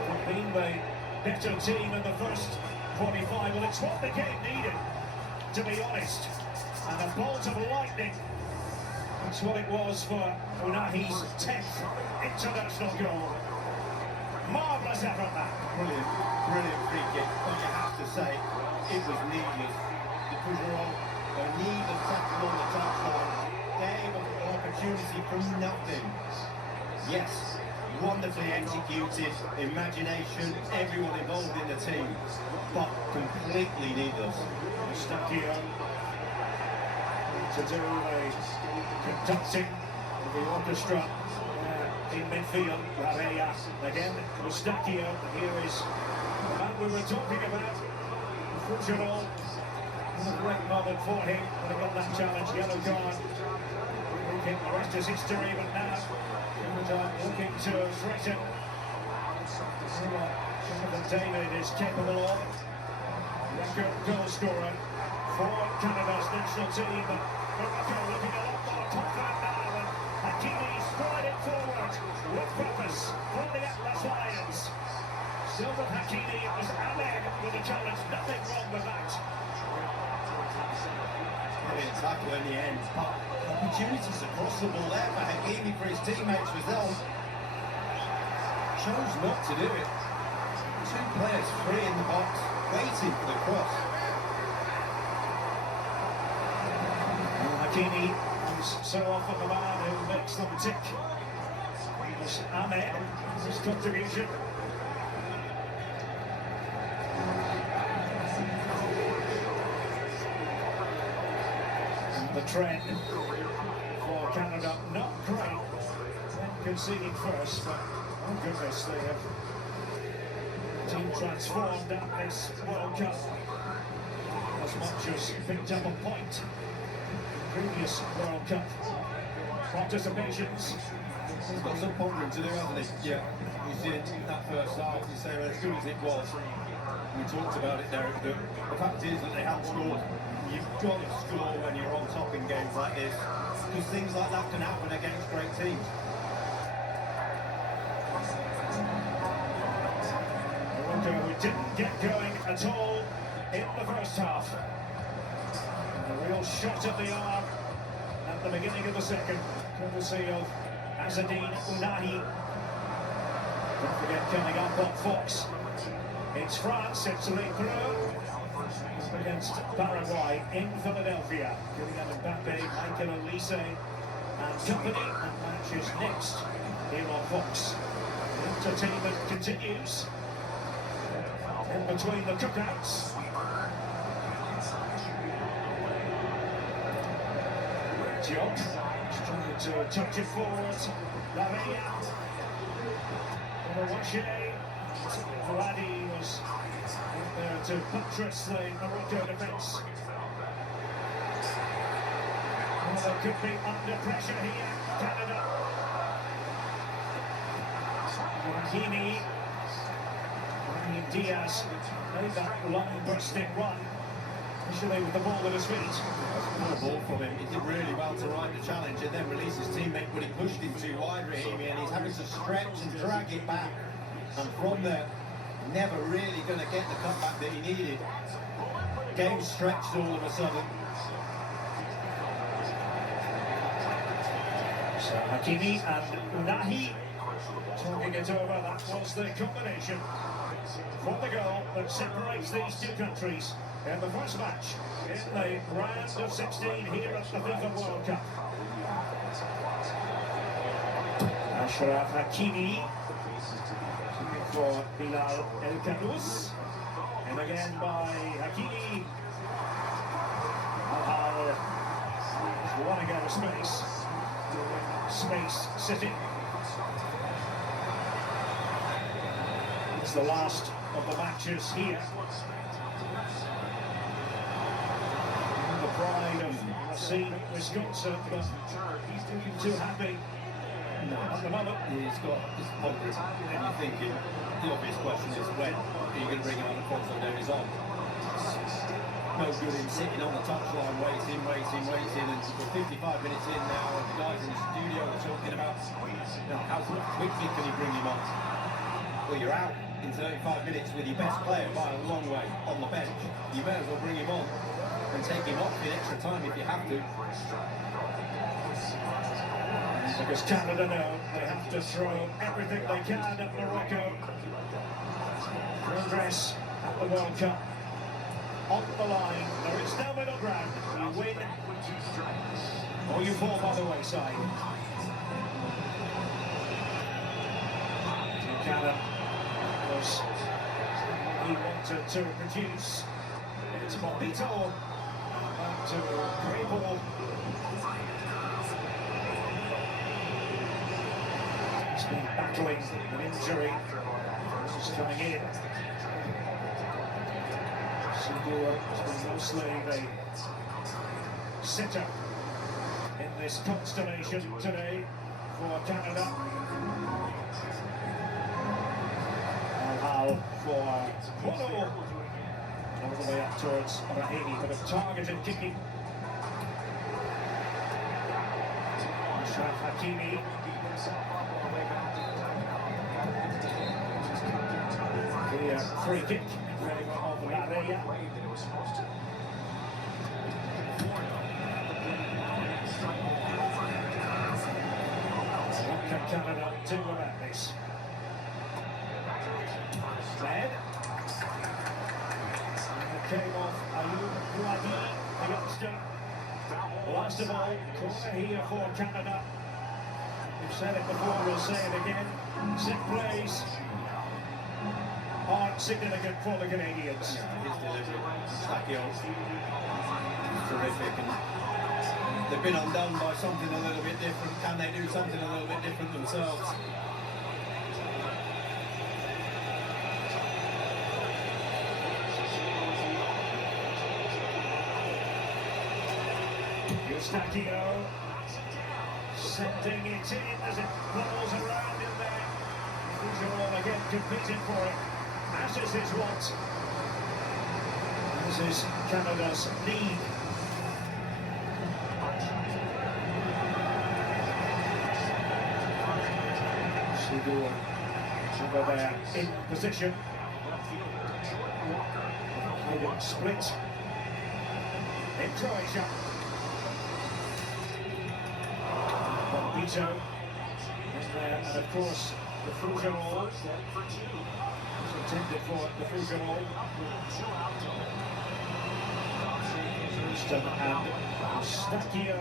They've been the better team in the first 45. Well, it's what the game needed, to be honest. And a bolt of lightning. That's what it was for Unai's 10th international goal. Marvellous effort, that. Brilliant, brilliant free kick. But you have to say, it was needless. The Fougerolles needless tackle on the touchline. Gave an opportunity from nothing. Yes, wonderfully executed, imagination, everyone involved in the team, but completely needless. Eustachio to do the conducting of the orchestra in midfield. Lavella again, Eustachio. Here is the man we were talking about. Fusional. A great moment for him when he got that challenge, yellow card. Thinking the rest is history, but now looking to threaten what Jonathan David is capable of. Record goal scorer for Canada's national team. But Morocco looking a lot more confident now, and Hakimi striding forward with purpose from the Atlas Lions. Still with Hakimi, it was Ahmed with the challenge, nothing wrong with that. Brilliant tackle in the end, but opportunities across the ball there for Hakimi, for his teammates, was there. Chose not to do it. Two players free in the box, waiting for the cross. Well, Hakimi is so often the man who makes them tick. It was Ahmed, his contribution. The trend for Canada, not great when conceding first, but oh goodness, they have team transformed at this World Cup as much as picked up a point in previous World Cup participations. He's got some pondering to do, hasn't he? Yeah, he did that first half. You say, well, as good as it was, we talked about it, Derek. The fact is that they haven't scored. You've got to score when you're on top in games like this, because things like that can happen against great teams. Morocco didn't get going at all in the first half. A real shot at the arm at the beginning of the second, courtesy of Azzedine Ounahi. Don't forget, coming up on Fox, it's France, it's Le Creux against Paraguay in Philadelphia. Kylian Mbappe, Michael Olise and company, and match is next here on Fox. The entertainment continues in between the cookouts. Diop trying to touch it forward. Lavella. Onawache. Vladi was there to buttress the Morocco defence. Well, they could be under pressure here, Canada. Hakimi. Brahim Diaz made that long bursting run, initially with the ball at his feet. Poor ball from him. He did really well to ride the challenge and then release his teammate, but he pushed him too wide, Rahimi, and he's having to stretch and drag it back. And from there, never really going to get the cutback that he needed. Game stretched all of a sudden. So Hakimi and Ounahi talking it over. That was the combination from the goal that separates these two countries in the first match in the round of 16 here at the FIFA World Cup. Achraf Hakimi for Bilal El Khanous, and again by Hakimi. Al-Hal running out of space. Space City. It's the last of the matches here. The pride of Racine, Wisconsin, but he's looking too happy at the moment. He's got his pondering, and you're thinking, the obvious question is when are you going to bring him on the front there he's on? No good in sitting on the touchline waiting, and we're 55 minutes in now, and the guys in the studio are talking about how quickly can you bring him on? Well, you're out in 35 minutes with your best player by a long way on the bench. You may as well bring him on and take him off in extra time if you have to. Because Canada know they have to throw everything they can at Morocco. Progress at the World Cup on the line. There is no middle ground. You win or you fall by the wayside. Cannon was he wanted to produce. It's Bobbito back to Grable. He's been battling an injury. He's coming in. Segura has been mostly the sitter in this constellation today for Canada. Al for Bono. All the way up towards Rahimi, but a targeted kicking. Ashraf Hakimi. The free kick in favour of Lareya. What can Canada do about this? Led. Came off Ayoub Boadi, the youngster. Last of all, corner here for Canada. We've said it before, we'll say it again. Set plays are significant for the Canadians. Yeah, his delivery, Stakio, terrific. And they've been undone by something a little bit different. Can they do something a little bit different themselves? Eustachio sending it in as it rolls around in there. Fujiwara again competing for it, as is his want. This is Canada's need. Segura over there in position. Split in Croatia. Bobbito is there, and of course the Fougerolles was intended for the Fougerolles. Houston and Eustachio.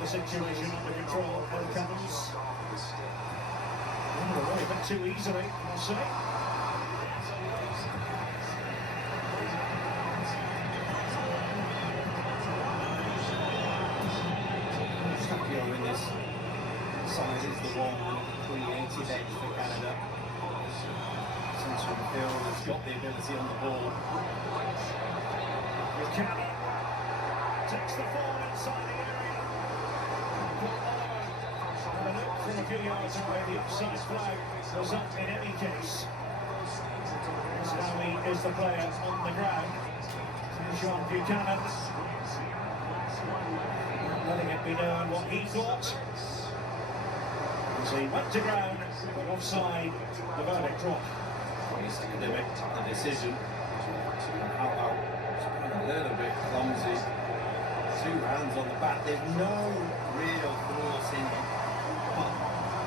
The situation under control. Here comes. Away a bit too easily, I'll say. In this side is the one created edge for Canada. Central midfield has got the ability on the ball. Canada takes the ball inside the area. And a look from a few yards away, the offside flag was up in any case. Sally is the player on the ground. Sean Buchanan letting it be known what he thought. As he went to ground, but offside, the verdict dropped. They make the decision. How a little bit clumsy. 2 hands on the back. There's no real force in it, but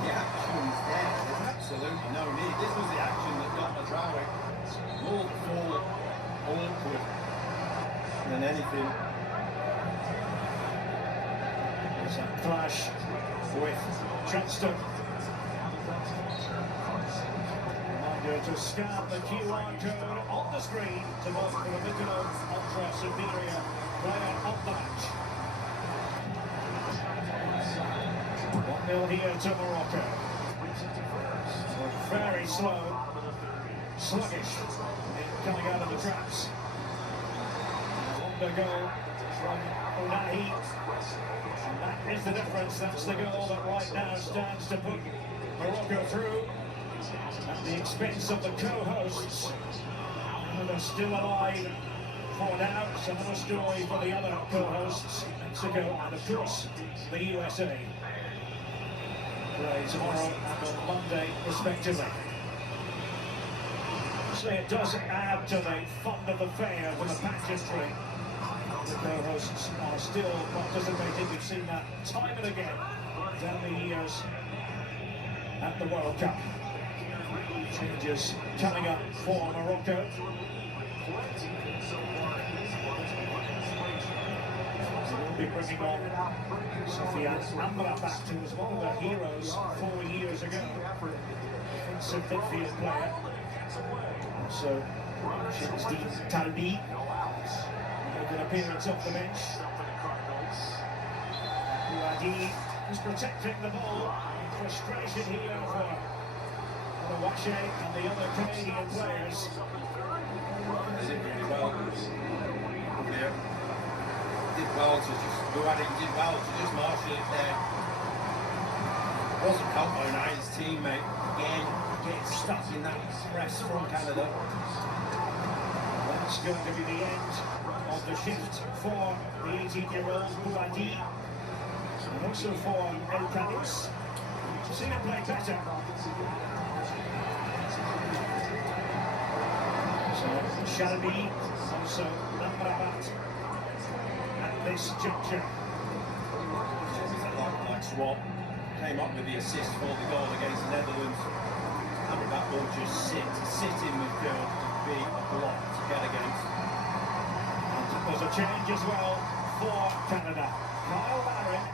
the action's there. There's absolutely no need. This was the action that got Madrawi more forward, awkward than anything. There's a clash with Johnston. Reminder to scan the QR code on the screen to vote for the Middle Ultra Superior player of the match. 1-0 here to Morocco. So very slow, sluggish in coming out of the traps. Wonder goal from Unahi. And that is the difference. That's the goal that right now stands to put Morocco through at the expense of the co-hosts. And they're still alive for now. It's another story for the other co-hosts, Mexico and of course the USA. Play tomorrow and on Monday respectively. So it does add to the fun of the fair for the pageantry. The co-hosts are still participating. We've seen that time and again down the years at the World Cup. Changes coming up for Morocco. We'll be bringing on Sophia Amrabat, who was one of the heroes 4 years ago. Defensive midfield player. So, Shamsdeen Talbi make an appearance off the bench. Bouadi is protecting the ball. Frustration here for Oluwaseyi and the other Canadian players. They did really well. Yeah. Did well to just Bouadi did well to just marshal it there. Wasn't helped by United's teammate. Again, getting stuck in that press from Canada. That's going to be the end of the shift for the 18-year-old Bouadi. And also for El Cadiz. Seen him play better. So, Shelby, also Amrabat at this juncture. Like Swap came up with the assist for the goal against the Netherlands. Amrabat will just sit in midfield and be a block to get against. And there's a change as well for Canada. Kyle Larin,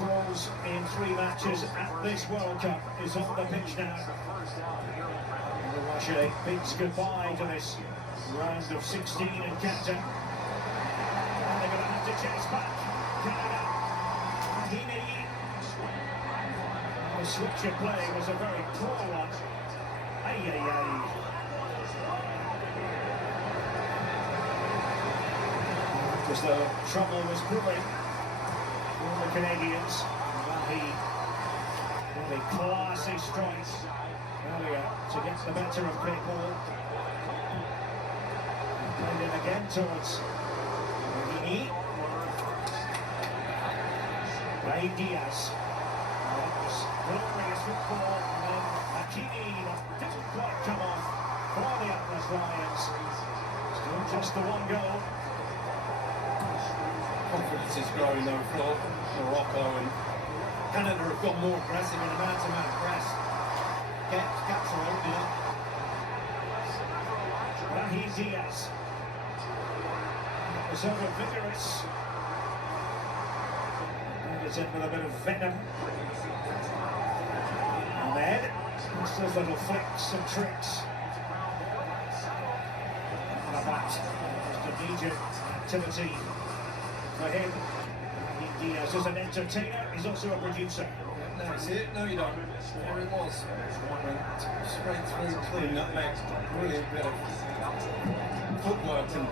goals in 3 matches at this World Cup, is on the pitch now. Oluwaseyi bids goodbye to this round of 16 in Canton. And they're going to have to chase back. Canada, Rahimi. The switch of play was a very poor one. Because the trouble was brewing for the Canadians. He really classy strikes earlier to get the better of Craig Hall. Played in again towards Rahimi. Brahim Diaz. Glorious football, and then Hakimi didn't quite come off for the Atlas Lions. Still just the 1 goal. Confidence is growing though for Morocco, and Canada have got more aggressive in a man-to-man press. Gaps are opening up. Brahim Diaz was over vigorous. And it's in with a bit of venom. Ahmed, just those little flicks and tricks. Amrabat, just immediate activity for him. Diaz is an entertainer, he's also a producer. No, see it? No, you don't. There it was. Went straight through clean. That makes a brilliant bit of footwork and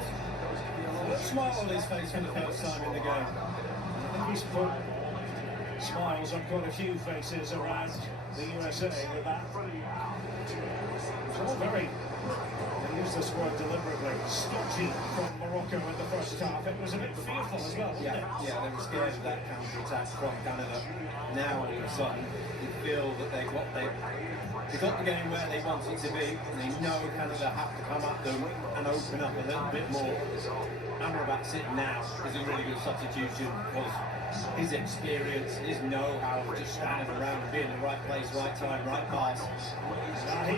a smile on his face for the first time in the game. I think he's put smiles on quite a few faces around the USA with that. It's all very, they use this word deliberately, stodgy from Morocco in the first half. It was a bit fearful as well, wasn't it? Yeah, they were scared of that counter-attack from Canada. Now all of a sudden, you feel that they got the game where they want it to be, and they know Canada have to come at them and open up a little bit more. Amrabat sitting now is a really good substitution because his experience, his know-how of just standing around and being in the right place, right time, right pass. That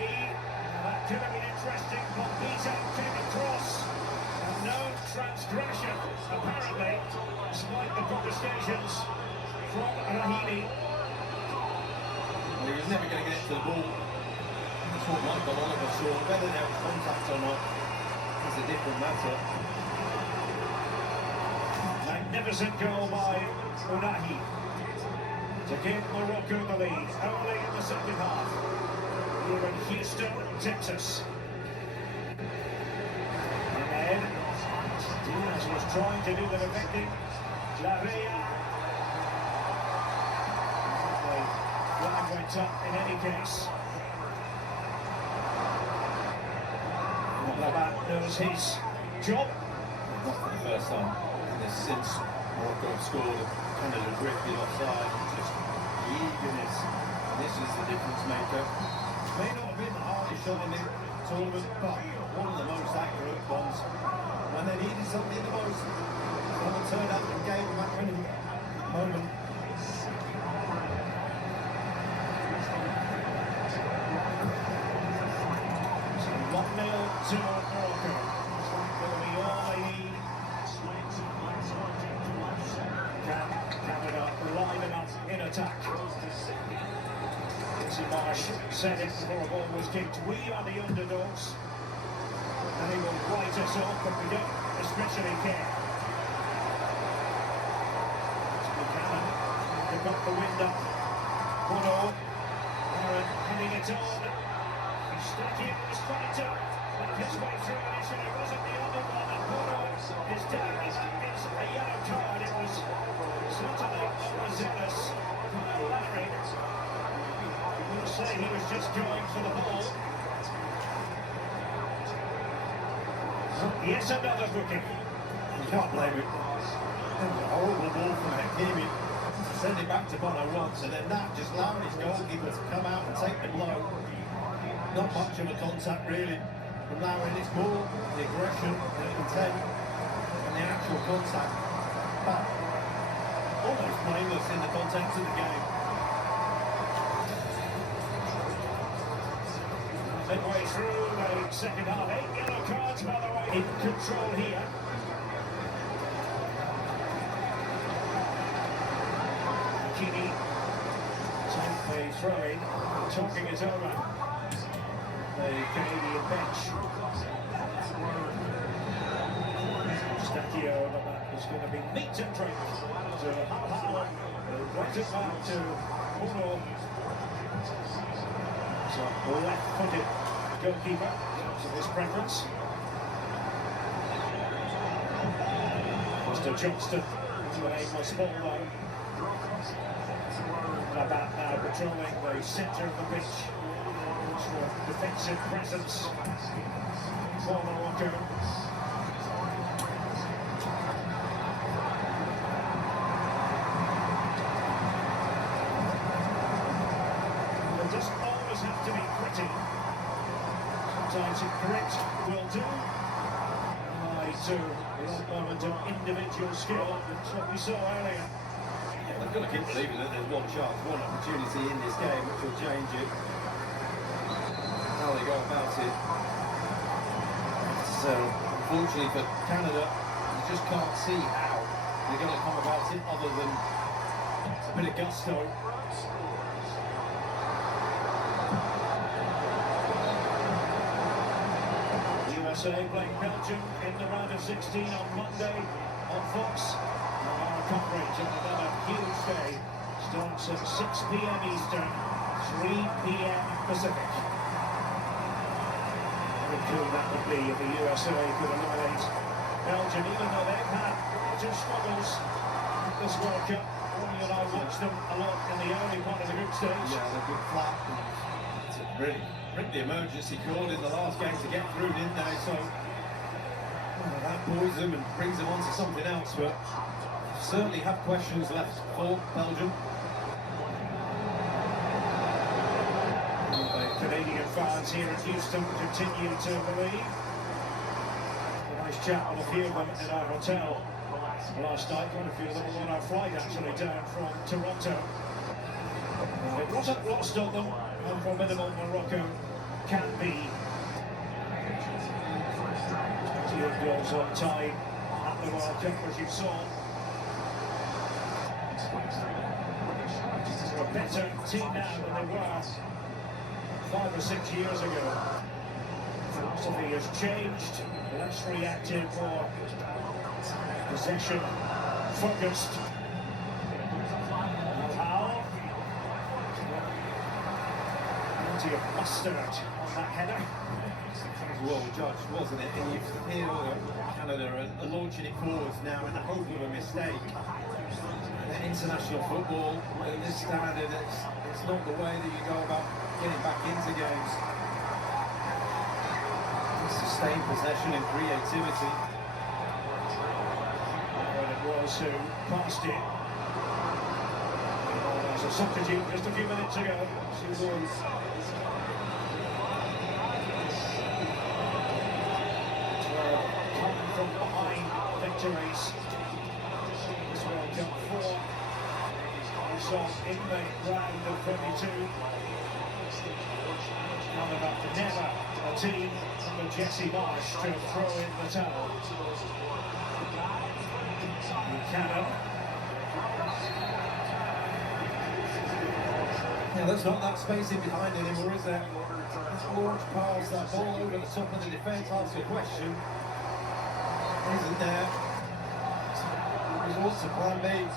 could have been interesting. Bombito came across. And no transgression, apparently, despite the protestations from Rahimi. Well, he was never going to get to the ball. That's what Michael Oliver saw. Whether there was contact or not is a different matter. Magnificent goal by Unahi to give Morocco the lead early in the second half. Here in Houston, Texas. And Diaz was trying to do the defending. Lavea. The flag went up in any case. Amrabat knows his job. Not for the first time. Since Morocco have scored, Canada drifted offside, just the eagerness. This is the difference maker. May not have been the hardest shot in the tournament, but one of the most accurate ones. When they needed something the most, someone turned up and gave them that winning moment. So 1-0 to Morocco. Will be all they need. Can Canada attack. Jesse Marsh said it before a ball was kicked. We are the underdogs. And he will write us off, but we don't especially care. It's Buchanan. They've got the wind up. 1-0. Aaron heading it on. He's stuck in the striker. And his way through initially wasn't the other one. And 1-0 is down. It's a yellow card. It was certainly overzealous. Kyle Lowry. You would say he was just going for the ball. Yes, another booking. You can't blame it. A horrible ball from Hakimi to send it back to Bono once, and then that just allowed his goalkeeper to come out and take the blow. Not much of a contact really from Lowry. It's more the aggression, the intent, and the actual contact. But almost blameless in the context of the game. Midway through the second half, 8 yellow cards, by the way, in control here. Kini, take the throw-in, talking it over. The Canadian bench. Stacchio, but that is going to be meat and drink. To Hal, right it back to Uno. So left-footed goalkeeper, so his preference. Mr. Johnston to an aimless ball though. About now patrolling the centre of the pitch. For defensive presence for Morocco. They just always have to be pretty. Sometimes a grit will do. To a moment of individual skill, that's what we saw earlier. Yeah, they've got to keep believing that there's one chance, one opportunity in this game which will change it. How they go about it. So, unfortunately for Canada, you just can't see how they're going to come about it other than a bit of gusto. USA playing Belgium in the round of 16 on Monday on Fox. Our coverage on another huge day starts at 6 p.m. Eastern, 3 p.m. Pacific. Very cool that would be if the USA could eliminate Belgium, even though they've had major struggles at this World Cup. Ronnie and I watched them a lot in the early part of the group stage. Yeah, they've been flat. It's really ripped the emergency cord in the last game to get through, didn't they? So that buoys them and brings them on to something else, but certainly have questions left for Belgium. The Canadian fans here at Houston continue to believe. A nice chat with a few of them in our hotel last night. Quite a few of them were on our flight actually down from Toronto. It wasn't lost on them how formidable Morocco can be. 28 goals on time at the World Cup, as you saw. They're a better team now than they were 5 or 6 years ago. Philosophy has changed, less reactive, more possession focused. How? Plenty of mustard on that header. Well judged, wasn't it? And you feel that Canada are launching it forwards now in the hope of a mistake. International football at this standard, it's not the way that you go about getting back into games. Sustained possession and creativity. And it was who passed it. As a substitute just a few minutes ago. She was. Come from behind victories. This World Cup 4. We saw in the round of 32. Canada never a team under Jesse Marsh to throw in the towel. Buchanan. Well, there's not that space in behind anymore, is there? That launch pass, that ball over the top of the defence, asks a question. Isn't there? Results to plan B.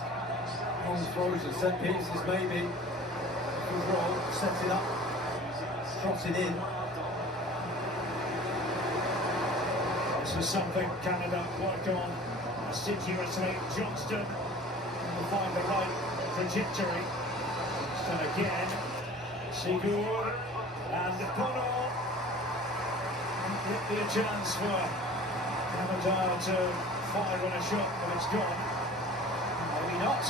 Long throws and set pieces, maybe. Control, sets it up, drops it in. This is something Canada work on assiduously. Johnston will find the right trajectory. And again, Sigur and Bono. It'll be a chance for Canada to fire on a shot, but it's gone. Maybe not.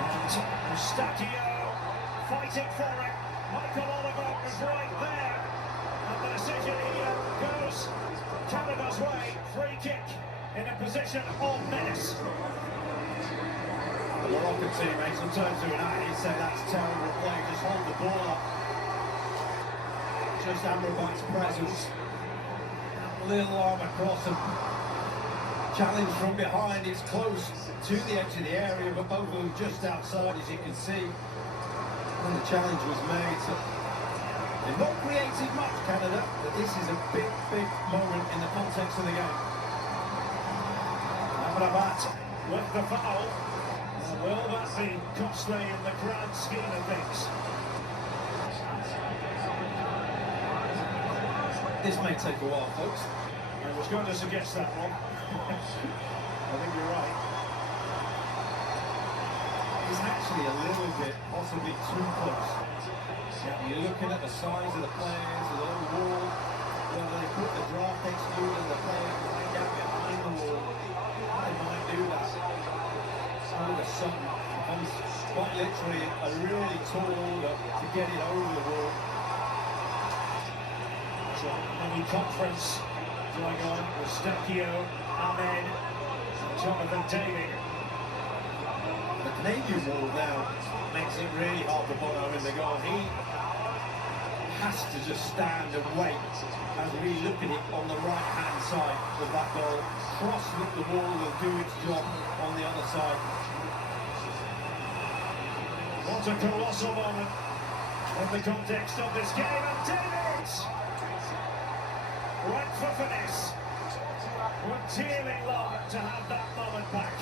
And Eustachio fighting for it. Michael Oliver was right there. And the decision here goes Canada's way. Free kick in a position of menace. The Moroccan teammates will turn to an eye and say that's terrible play, just hold the ball up. Just Amrabat's presence. Little arm across and challenge from behind. It's close to the edge of the area, but both of them just outside, as you can see. When the challenge was made. So they've not created much, Canada, but this is a big, big moment in the context of the game. Amrabat with the foul. Will that be costly in the grand scheme of things? This may take a while, folks. I was going to suggest that one. I think you're right. It's actually a little bit, possibly too close. You're looking at the size of the players, the little wall, whether they put the draft next to you and the players right down behind the wall. They might do that. All of a sudden, becomes quite literally a really tall order to get it over the wall. So, mini conference going on with Eustachio, Ahmed, and Jonathan David. The Canadian wall now makes it really hard for Bono in the goal. He has to just stand and wait as we look at it on the right-hand side of that goal. Cross with the wall will do its job on the other side. What a colossal moment in the context of this game, and David! Right for finesse. Would dearly love to have that moment back.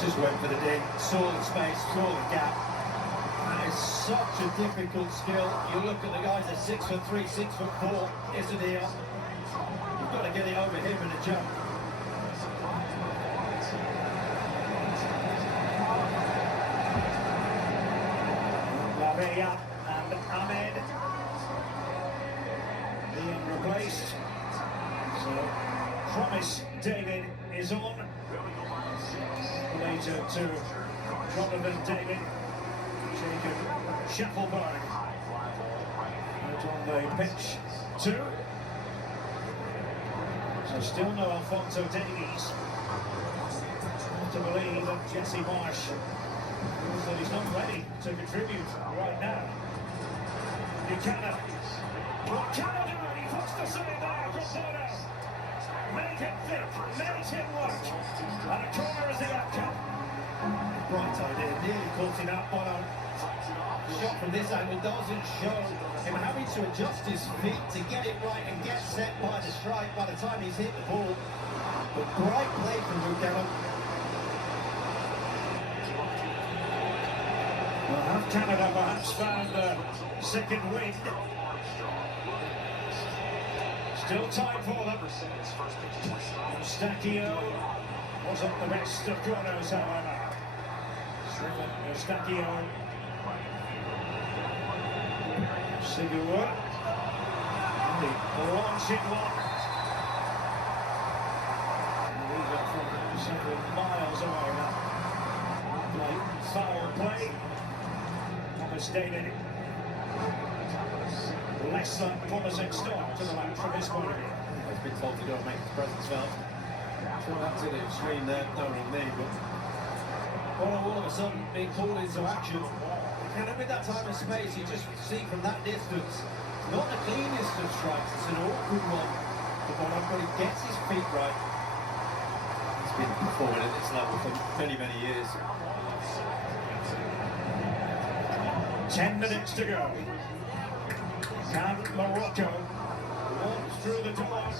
Just went for the ding, saw the space, saw the gap. And it's such a difficult skill. You look at the guys at 6'3", 6'4", Isidia. You've got to get it over him in a jump. Lavea and Ahmed being replaced. So, Promise David is on. Later to Jonathan David. Jacob Schaffelberg out on the pitch too. So still no Alphonso Davies. Hard to believe that Jesse Marsh feels that he's not ready to contribute right now. Buchanan. What Canada? He puts the save there from Bono. Make him think, make him work. And a corner is the outcome. Bright idea, nearly caught him out. Bono. Shot from this angle doesn't show him having to adjust his feet to get it right and get set by the strike by the time he's hit the ball. But bright play from Buchanan. Well, have Canada perhaps found the second wind? Still time for them. Eustachio wasn't the best of corners, however. Eustachio. Sigur. Launching one. And these are from several miles away now. Foul play. Thomas David. Less than promising start to the match from this point of view. He's been told to go and make his presence felt. Threw that to the extreme there, knowing me, but all of a sudden being called into action. And with that time and space, you just see from that distance, not the cleanest of strikes, it's an awkward one. But he gets his feet right. He's been performing at this level for many, many years. 10 minutes to go. Can Morocco walk through the doors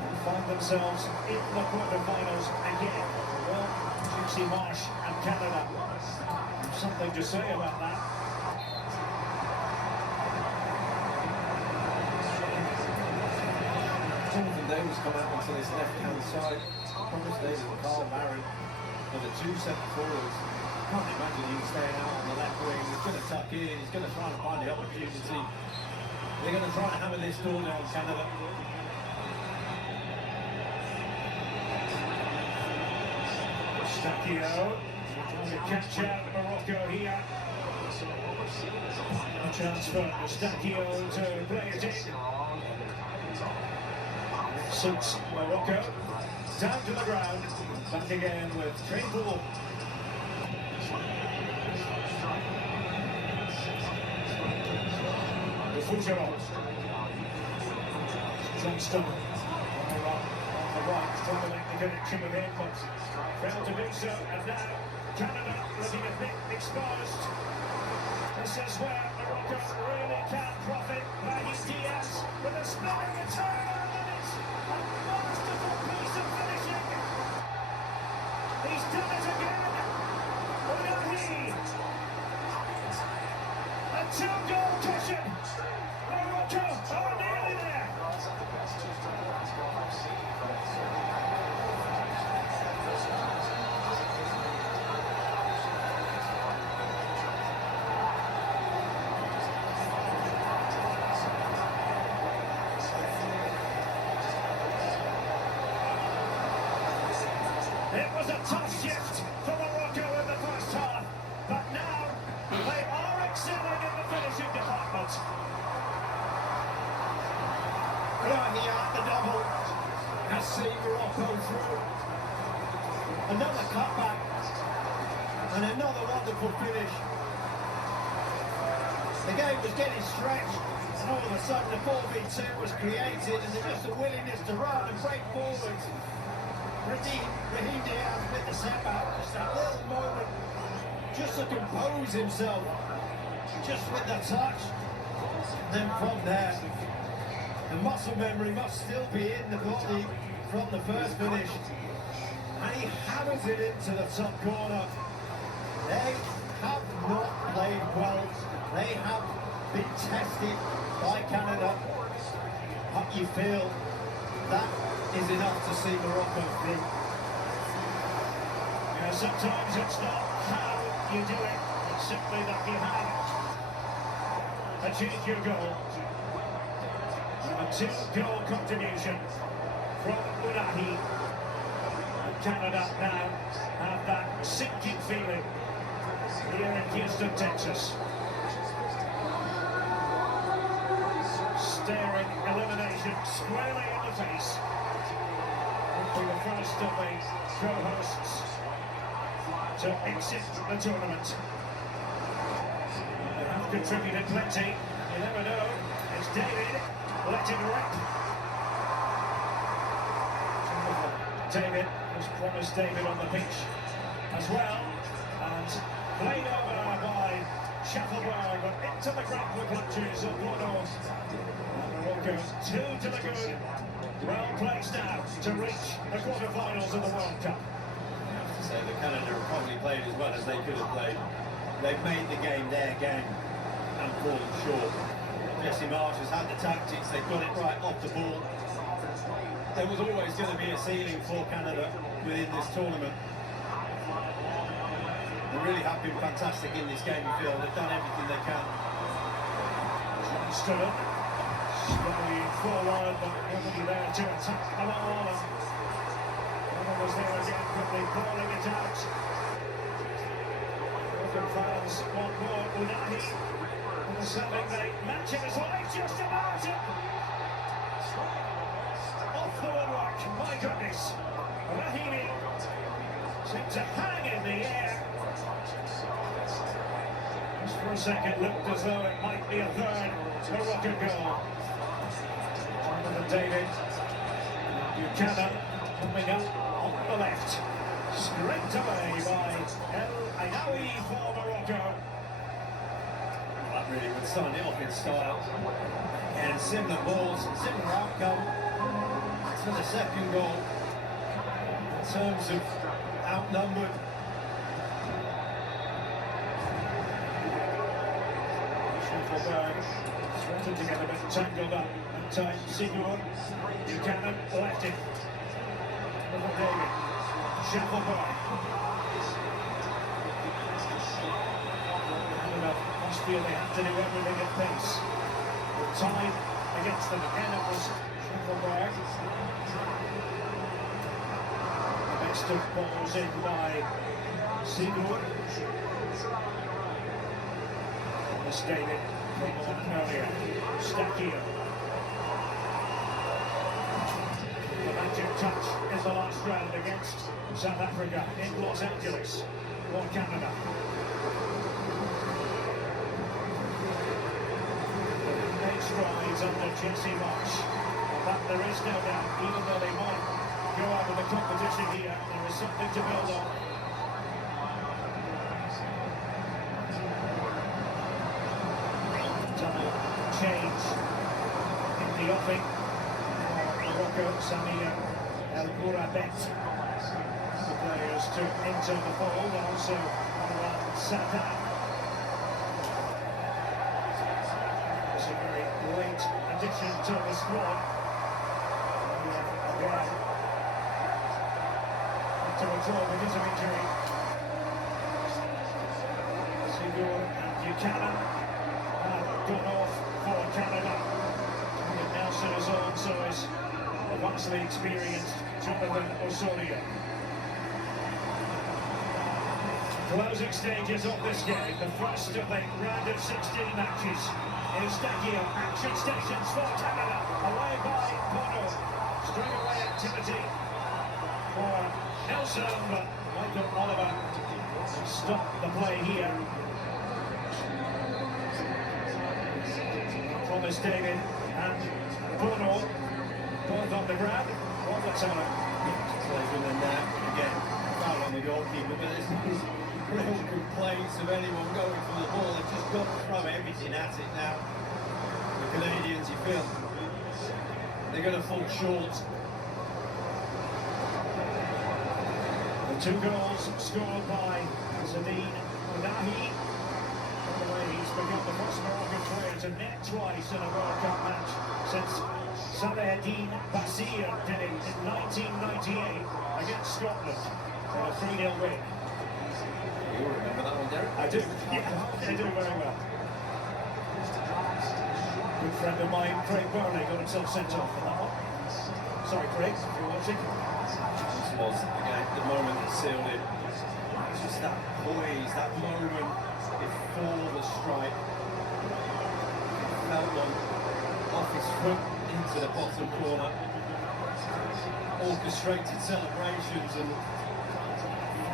and find themselves in the quarterfinals again? Well, Gypsy Marsh and Canada have something to say about that. Jonathan Davis come out onto this left-hand side. Promised Davis and Carl Barron are the two centre forwards. Can't imagine him staying out on the left wing. He's going to tuck in. He's going to try and find the opportunity. They're going to try and hammer this door down, Canada. Stacchio trying to catch out Morocco here. A chance for Stacchio to play it in. Suits Morocco. Down to the ground. Back again with Trimble. Fougeron. Johnston on the right, trying to make the connection with him, but failed to do so. And now Canada looking a bit exposed. This is where Morocco really can profit. Brahim Diaz with a spinning return, and it's a masterful piece of finishing. He's done it again. Unahi. A two-goal cushion. Morocco are nearly there. It was a tough shift for Morocco in the first half, but now they are excelling in the finishing department. Rahia, the double, has seen Morocco through. Another cutback and another wonderful finish. The game was getting stretched, and all of a sudden the 4v2 was created, and there's just a willingness to run and break forward. Brahim Diaz with the setback, just a little moment, just to compose himself, just with the touch. Then from there, the muscle memory must still be in the body from the first finish. And he hammers it into the top corner. They have not played well. They have been tested by Canada. But you feel that is enough to see Morocco through. Yeah, sometimes it's not how you do it, it's simply that you have achieved your goal. A two-goal contribution from Unahi. And Canada now have that sinking feeling here in Houston, Texas. Staring elimination squarely in the face. Hopefully the first of the co-hosts to exit the tournament. They have contributed plenty. You never know. It's David. Let it rip. David has promised David on the pitch as well, and played over by Shuffleberg, but into the grappling clutches of Bordeaux. And Morocco 2 to the good. Well placed now to reach the quarterfinals of the World Cup. I have to say that Canada have probably played as well as they could have played. They've made the game their game and fallen short. Jesse Marsh has had the tactics, they've got it right off the ball. There was always going to be a ceiling for Canada within this tournament. They really have been fantastic in this game, you feel. They've done everything they can. Johnston slowly forward, but nobody there to attack the ball. And was there again, quickly calling it out. Moroccan fans want more Unahi. Something they match it as well, just about it. Off the woodwork, my goodness. Rahimi seemed to hang in the air. Just for a second, looked as though it might be a third Moroccan goal. Jonathan David. Buchanan coming up on the left. Scraped away by El Ainaoui for Morocco. really, would sign it off in style. And similar balls, similar outcome to the second goal. In terms of outnumbered. Schaffelberg threatened together but tangled up at times. Sigurd, Buchanan left it. Little David, Schaffelberg. Canada must feel they have to do everything at pace. The time against them again, it was Schaffelberg. The best of balls in by Sigurd. This David from the one earlier. Stakio. The magic touch in the last round against South Africa in Los Angeles for Canada. Eight strides under Jesse Marsh. But there is no doubt, even though they might go out of the competition here, there is something to build on. Change in the offing for Morocco, Samir El Bourabet. The players to enter the fold, and also Marwan Sadat. It's a very late addition to the squad. Again, to a draw because of injury. Sigurd and Buchanan have gone off for Canada. And Nelson is on, so is the vastly experienced Jonathan Osorio. Closing stages of this game, the first of the round of 16 matches. Eustáquio, action stations for Canada, away by Bono. String away activity for Nelson, but Michael Oliver stopped the play here. Thomas David and Bono both on the ground. What the time? Pleasure than that. Again, foul on the goalkeeper, but there's no complaints of anyone going for the ball. They've just got to throw everything at it now. The Canadians, you feel, they're going to fall short. The two goals scored by Zadine Ounahi. By the way, he's become the first Moroccan player to net twice in a World Cup match since Saladin Basir did it in 1998 against Scotland for a 3-0 win. You'll remember that one, Derek? I do, yeah, I do very well. Good friend of mine, Craig Burnley, got himself sent off for that one. Sorry, Craig, if you're watching. This was the moment that sealed it. It's just that poise, that moment before the strike. Felt one off his foot into the bottom corner. Orchestrated celebrations and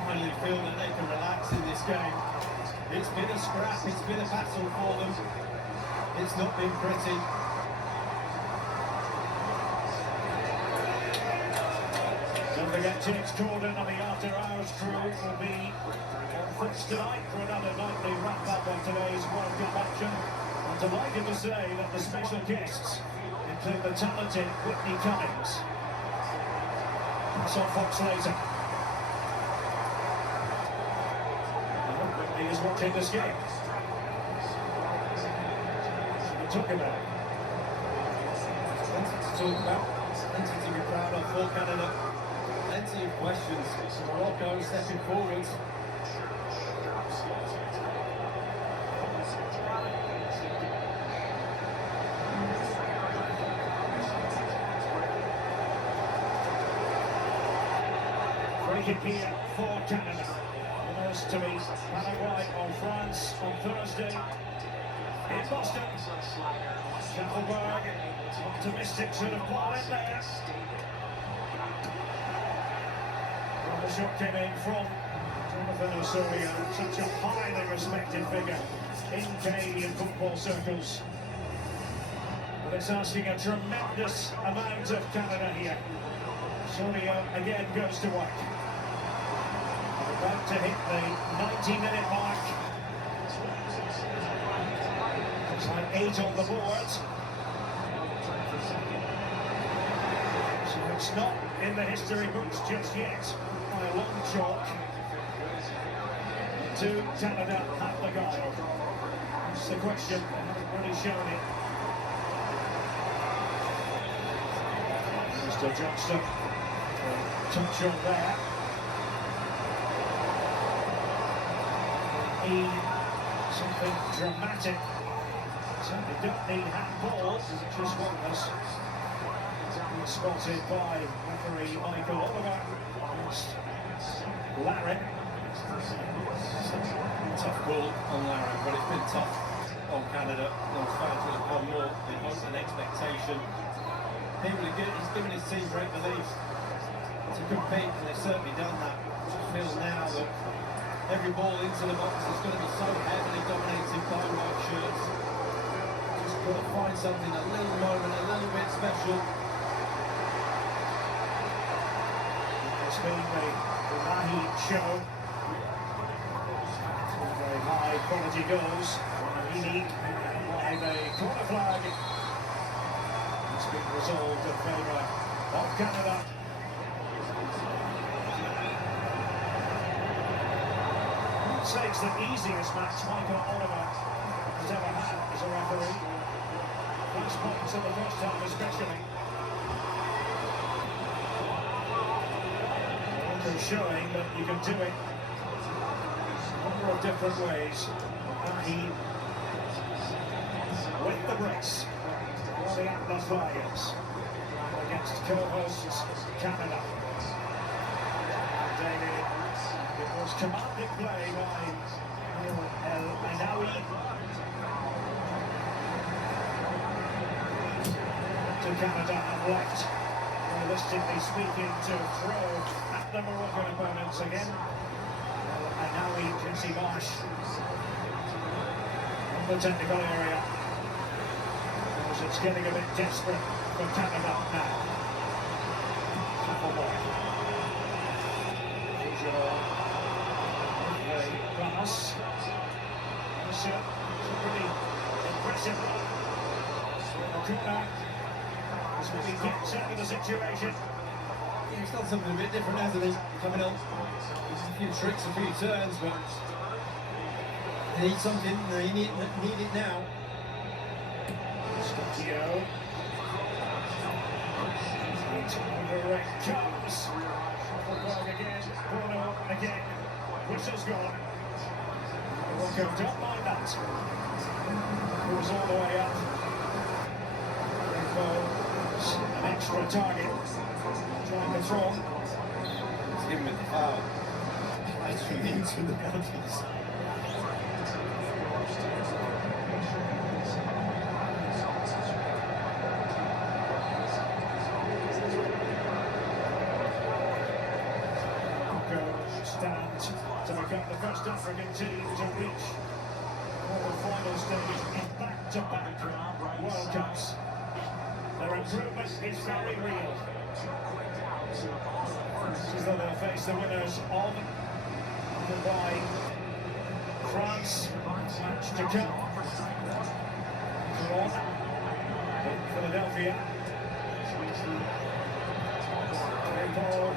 finally feel that they can relax in this game. It's been a scrap, it's been a battle for them. It's not been pretty. Don't forget James Corden and the After Hours crew will be on foot tonight for another nightly wrap-up of today's World Cup action. I'm delighted to say that the special guests include the talented Whitney Cummings. That's on Fox later. Whitney is watching this game. Talk about it. Plenty to talk about, plenty to be proud of for Canada. Plenty of questions. Morocco stepping forwards. Free kick here for Canada. The nurse to be Paraguay or France on Thursday. In Boston, Schaffelberg, optimistic sort of ball in there. Well, the shot came in from Jonathan Osorio, such a highly respected figure in Canadian football circles. But it's asking a tremendous amount of Canada here. Osorio again goes to work. About to hit the 90-minute mark. It's like 8 on the board. So it's not in the history books just yet by a long chalk. To Canada have the guile. That's the question. They haven't really shown it. Mr. Johnston, touch on there. Need something dramatic. Certainly don't need handball, just one was spotted by referee Michael Oliver against Larry. Tough call on Larry, but it's been tough on Canada. Those fans will have gone more in hopes and expectation. He's given his team great belief to compete, and they've certainly done that. I feel now that every ball into the box is going to be so heavily dominated by white shirts. Just got to find something, a little moment, a little bit special. It's been the Rahi show. Very high quality goals. Rahimi by the corner flag. It's been resolved in favour of Canada. I'd say it's the easiest match Michael Oliver has ever had as a referee. First points in the first half especially. Showing that you can do it a number of different ways. Rahi with the brace for the Atlas Lions against co-hosts Canada. David, it was commanding play by El Ainaoui to Canada and left, realistically speaking, to throw the Moroccan opponents again. And now we can see Marsh in the technical area. Because it's getting a bit desperate for Canada now. Triple ball. The pass. It's a pretty impressive run. Kuna has really gets out of the situation. He's done something a bit different, hasn't he? Coming on, a few tricks, a few turns, but they need something. They need it now. Scotio. Direct comes. Shufflebug again. Bruno again. Whistle's gone. Morocco don't mind that. Goes all the way up. An extra target. Trying to throw. Let's give him with the foul. Right into the boundaries. Stand to become the first African team to reach the final stage in back-to-back World Cups. Their improvement is very real. As though they'll face the winners of Dubai, France, match to come. Toronto, Philadelphia. Paul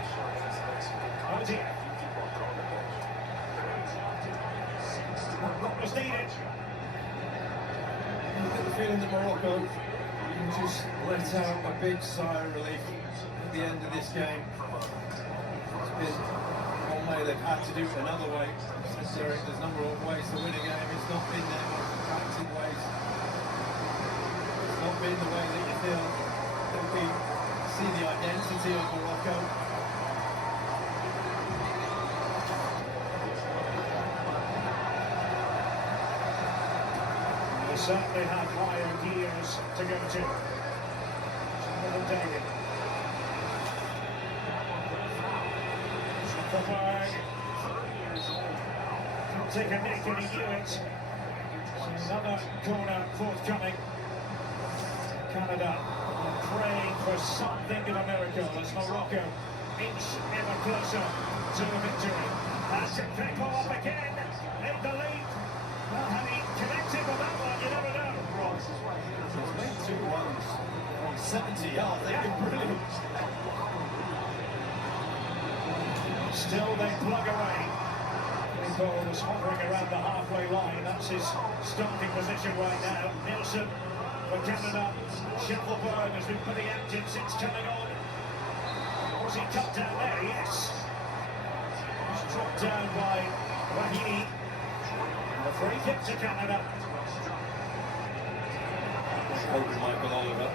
Odier. What was needed? I get the feeling that Morocco can just let out a big sigh of relief at the end of this game. It's been one way, they've had to do it another way. Says Derek, there's a number of ways to win a game. It's not been their most attractive ways. It's not been the way that you feel that we see the identity of Morocco. They certainly have higher gears to go to. Jonathan David. Shufflebug. Can't take a nick and he knew it. So another corner forthcoming. Canada are praying for something of a miracle as Morocco inch ever closer to the victory. That's it, Peko up again in the lead. Well, had he connected with that one, you never know. He's made 2 runs from 70 yards. They've been brilliant. Still they plug away. The ball was hovering around the halfway line. That's his starting position right now. Nielsen for Canada. Shuffleberg has been pretty active since coming on. Was he cut down there? Yes. He's dropped down by Rahimi. And a free kick to Canada. Hoping Michael Oliver,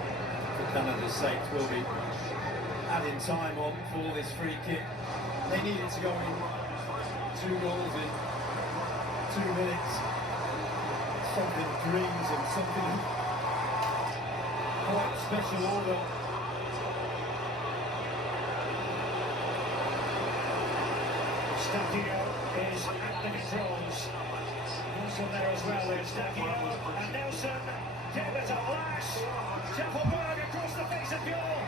for Canada's sake, will be adding time on for this free kick. They needed to go in 2 goals in 2 minutes. Something dreams and something quite special order. Stacchio is at the controls. Nielsen there as well. There's Stacchio and Nielsen gave it a lash. Shuffleberg across the face of goal.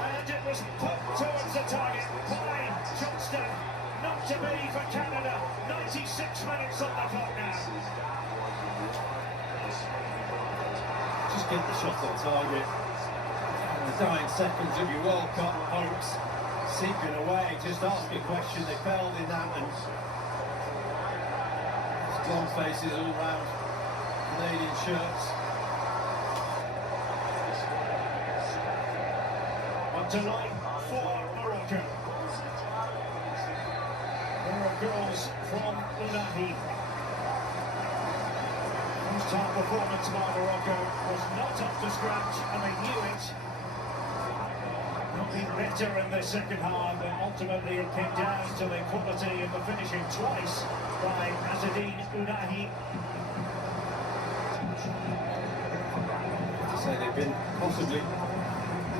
And it was put towards the target by Johnston. Not to be for Canada. 96 minutes on the clock now. Just get the shot on target. In the dying seconds of your World Cup hopes seeping away. Just ask a question. They failed in that, and strong faces all round Canadian shirts. On tonight for Morocco. There are goals from Unahi. First half performance by Morocco was not up to scratch, and they knew it. Not been better in the second half, but ultimately it came down to the quality of the finishing twice by Azzedine Unahi. To say they've been possibly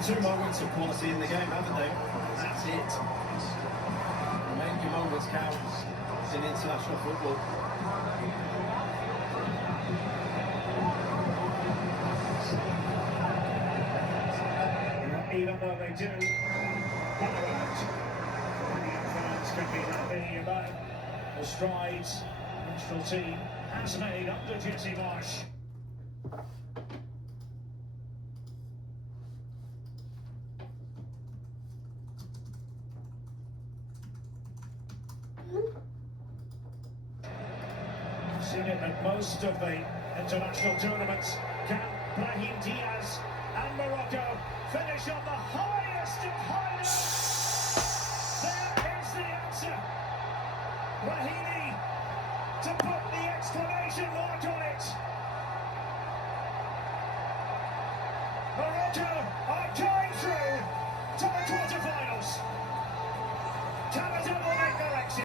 2 moments of quality in the game, haven't they? That's it. Make your moments count in international football. Even though they do run around, Canadian fans can be happy about the strides the national team has made under Jesse Marsch. Seen it at most of the international tournaments. Can Brahim Diaz and Morocco finish on the highest of highs? There is the answer. Rahimi to put the exclamation mark on it. Morocco are going through to the quarterfinals. Canada will make their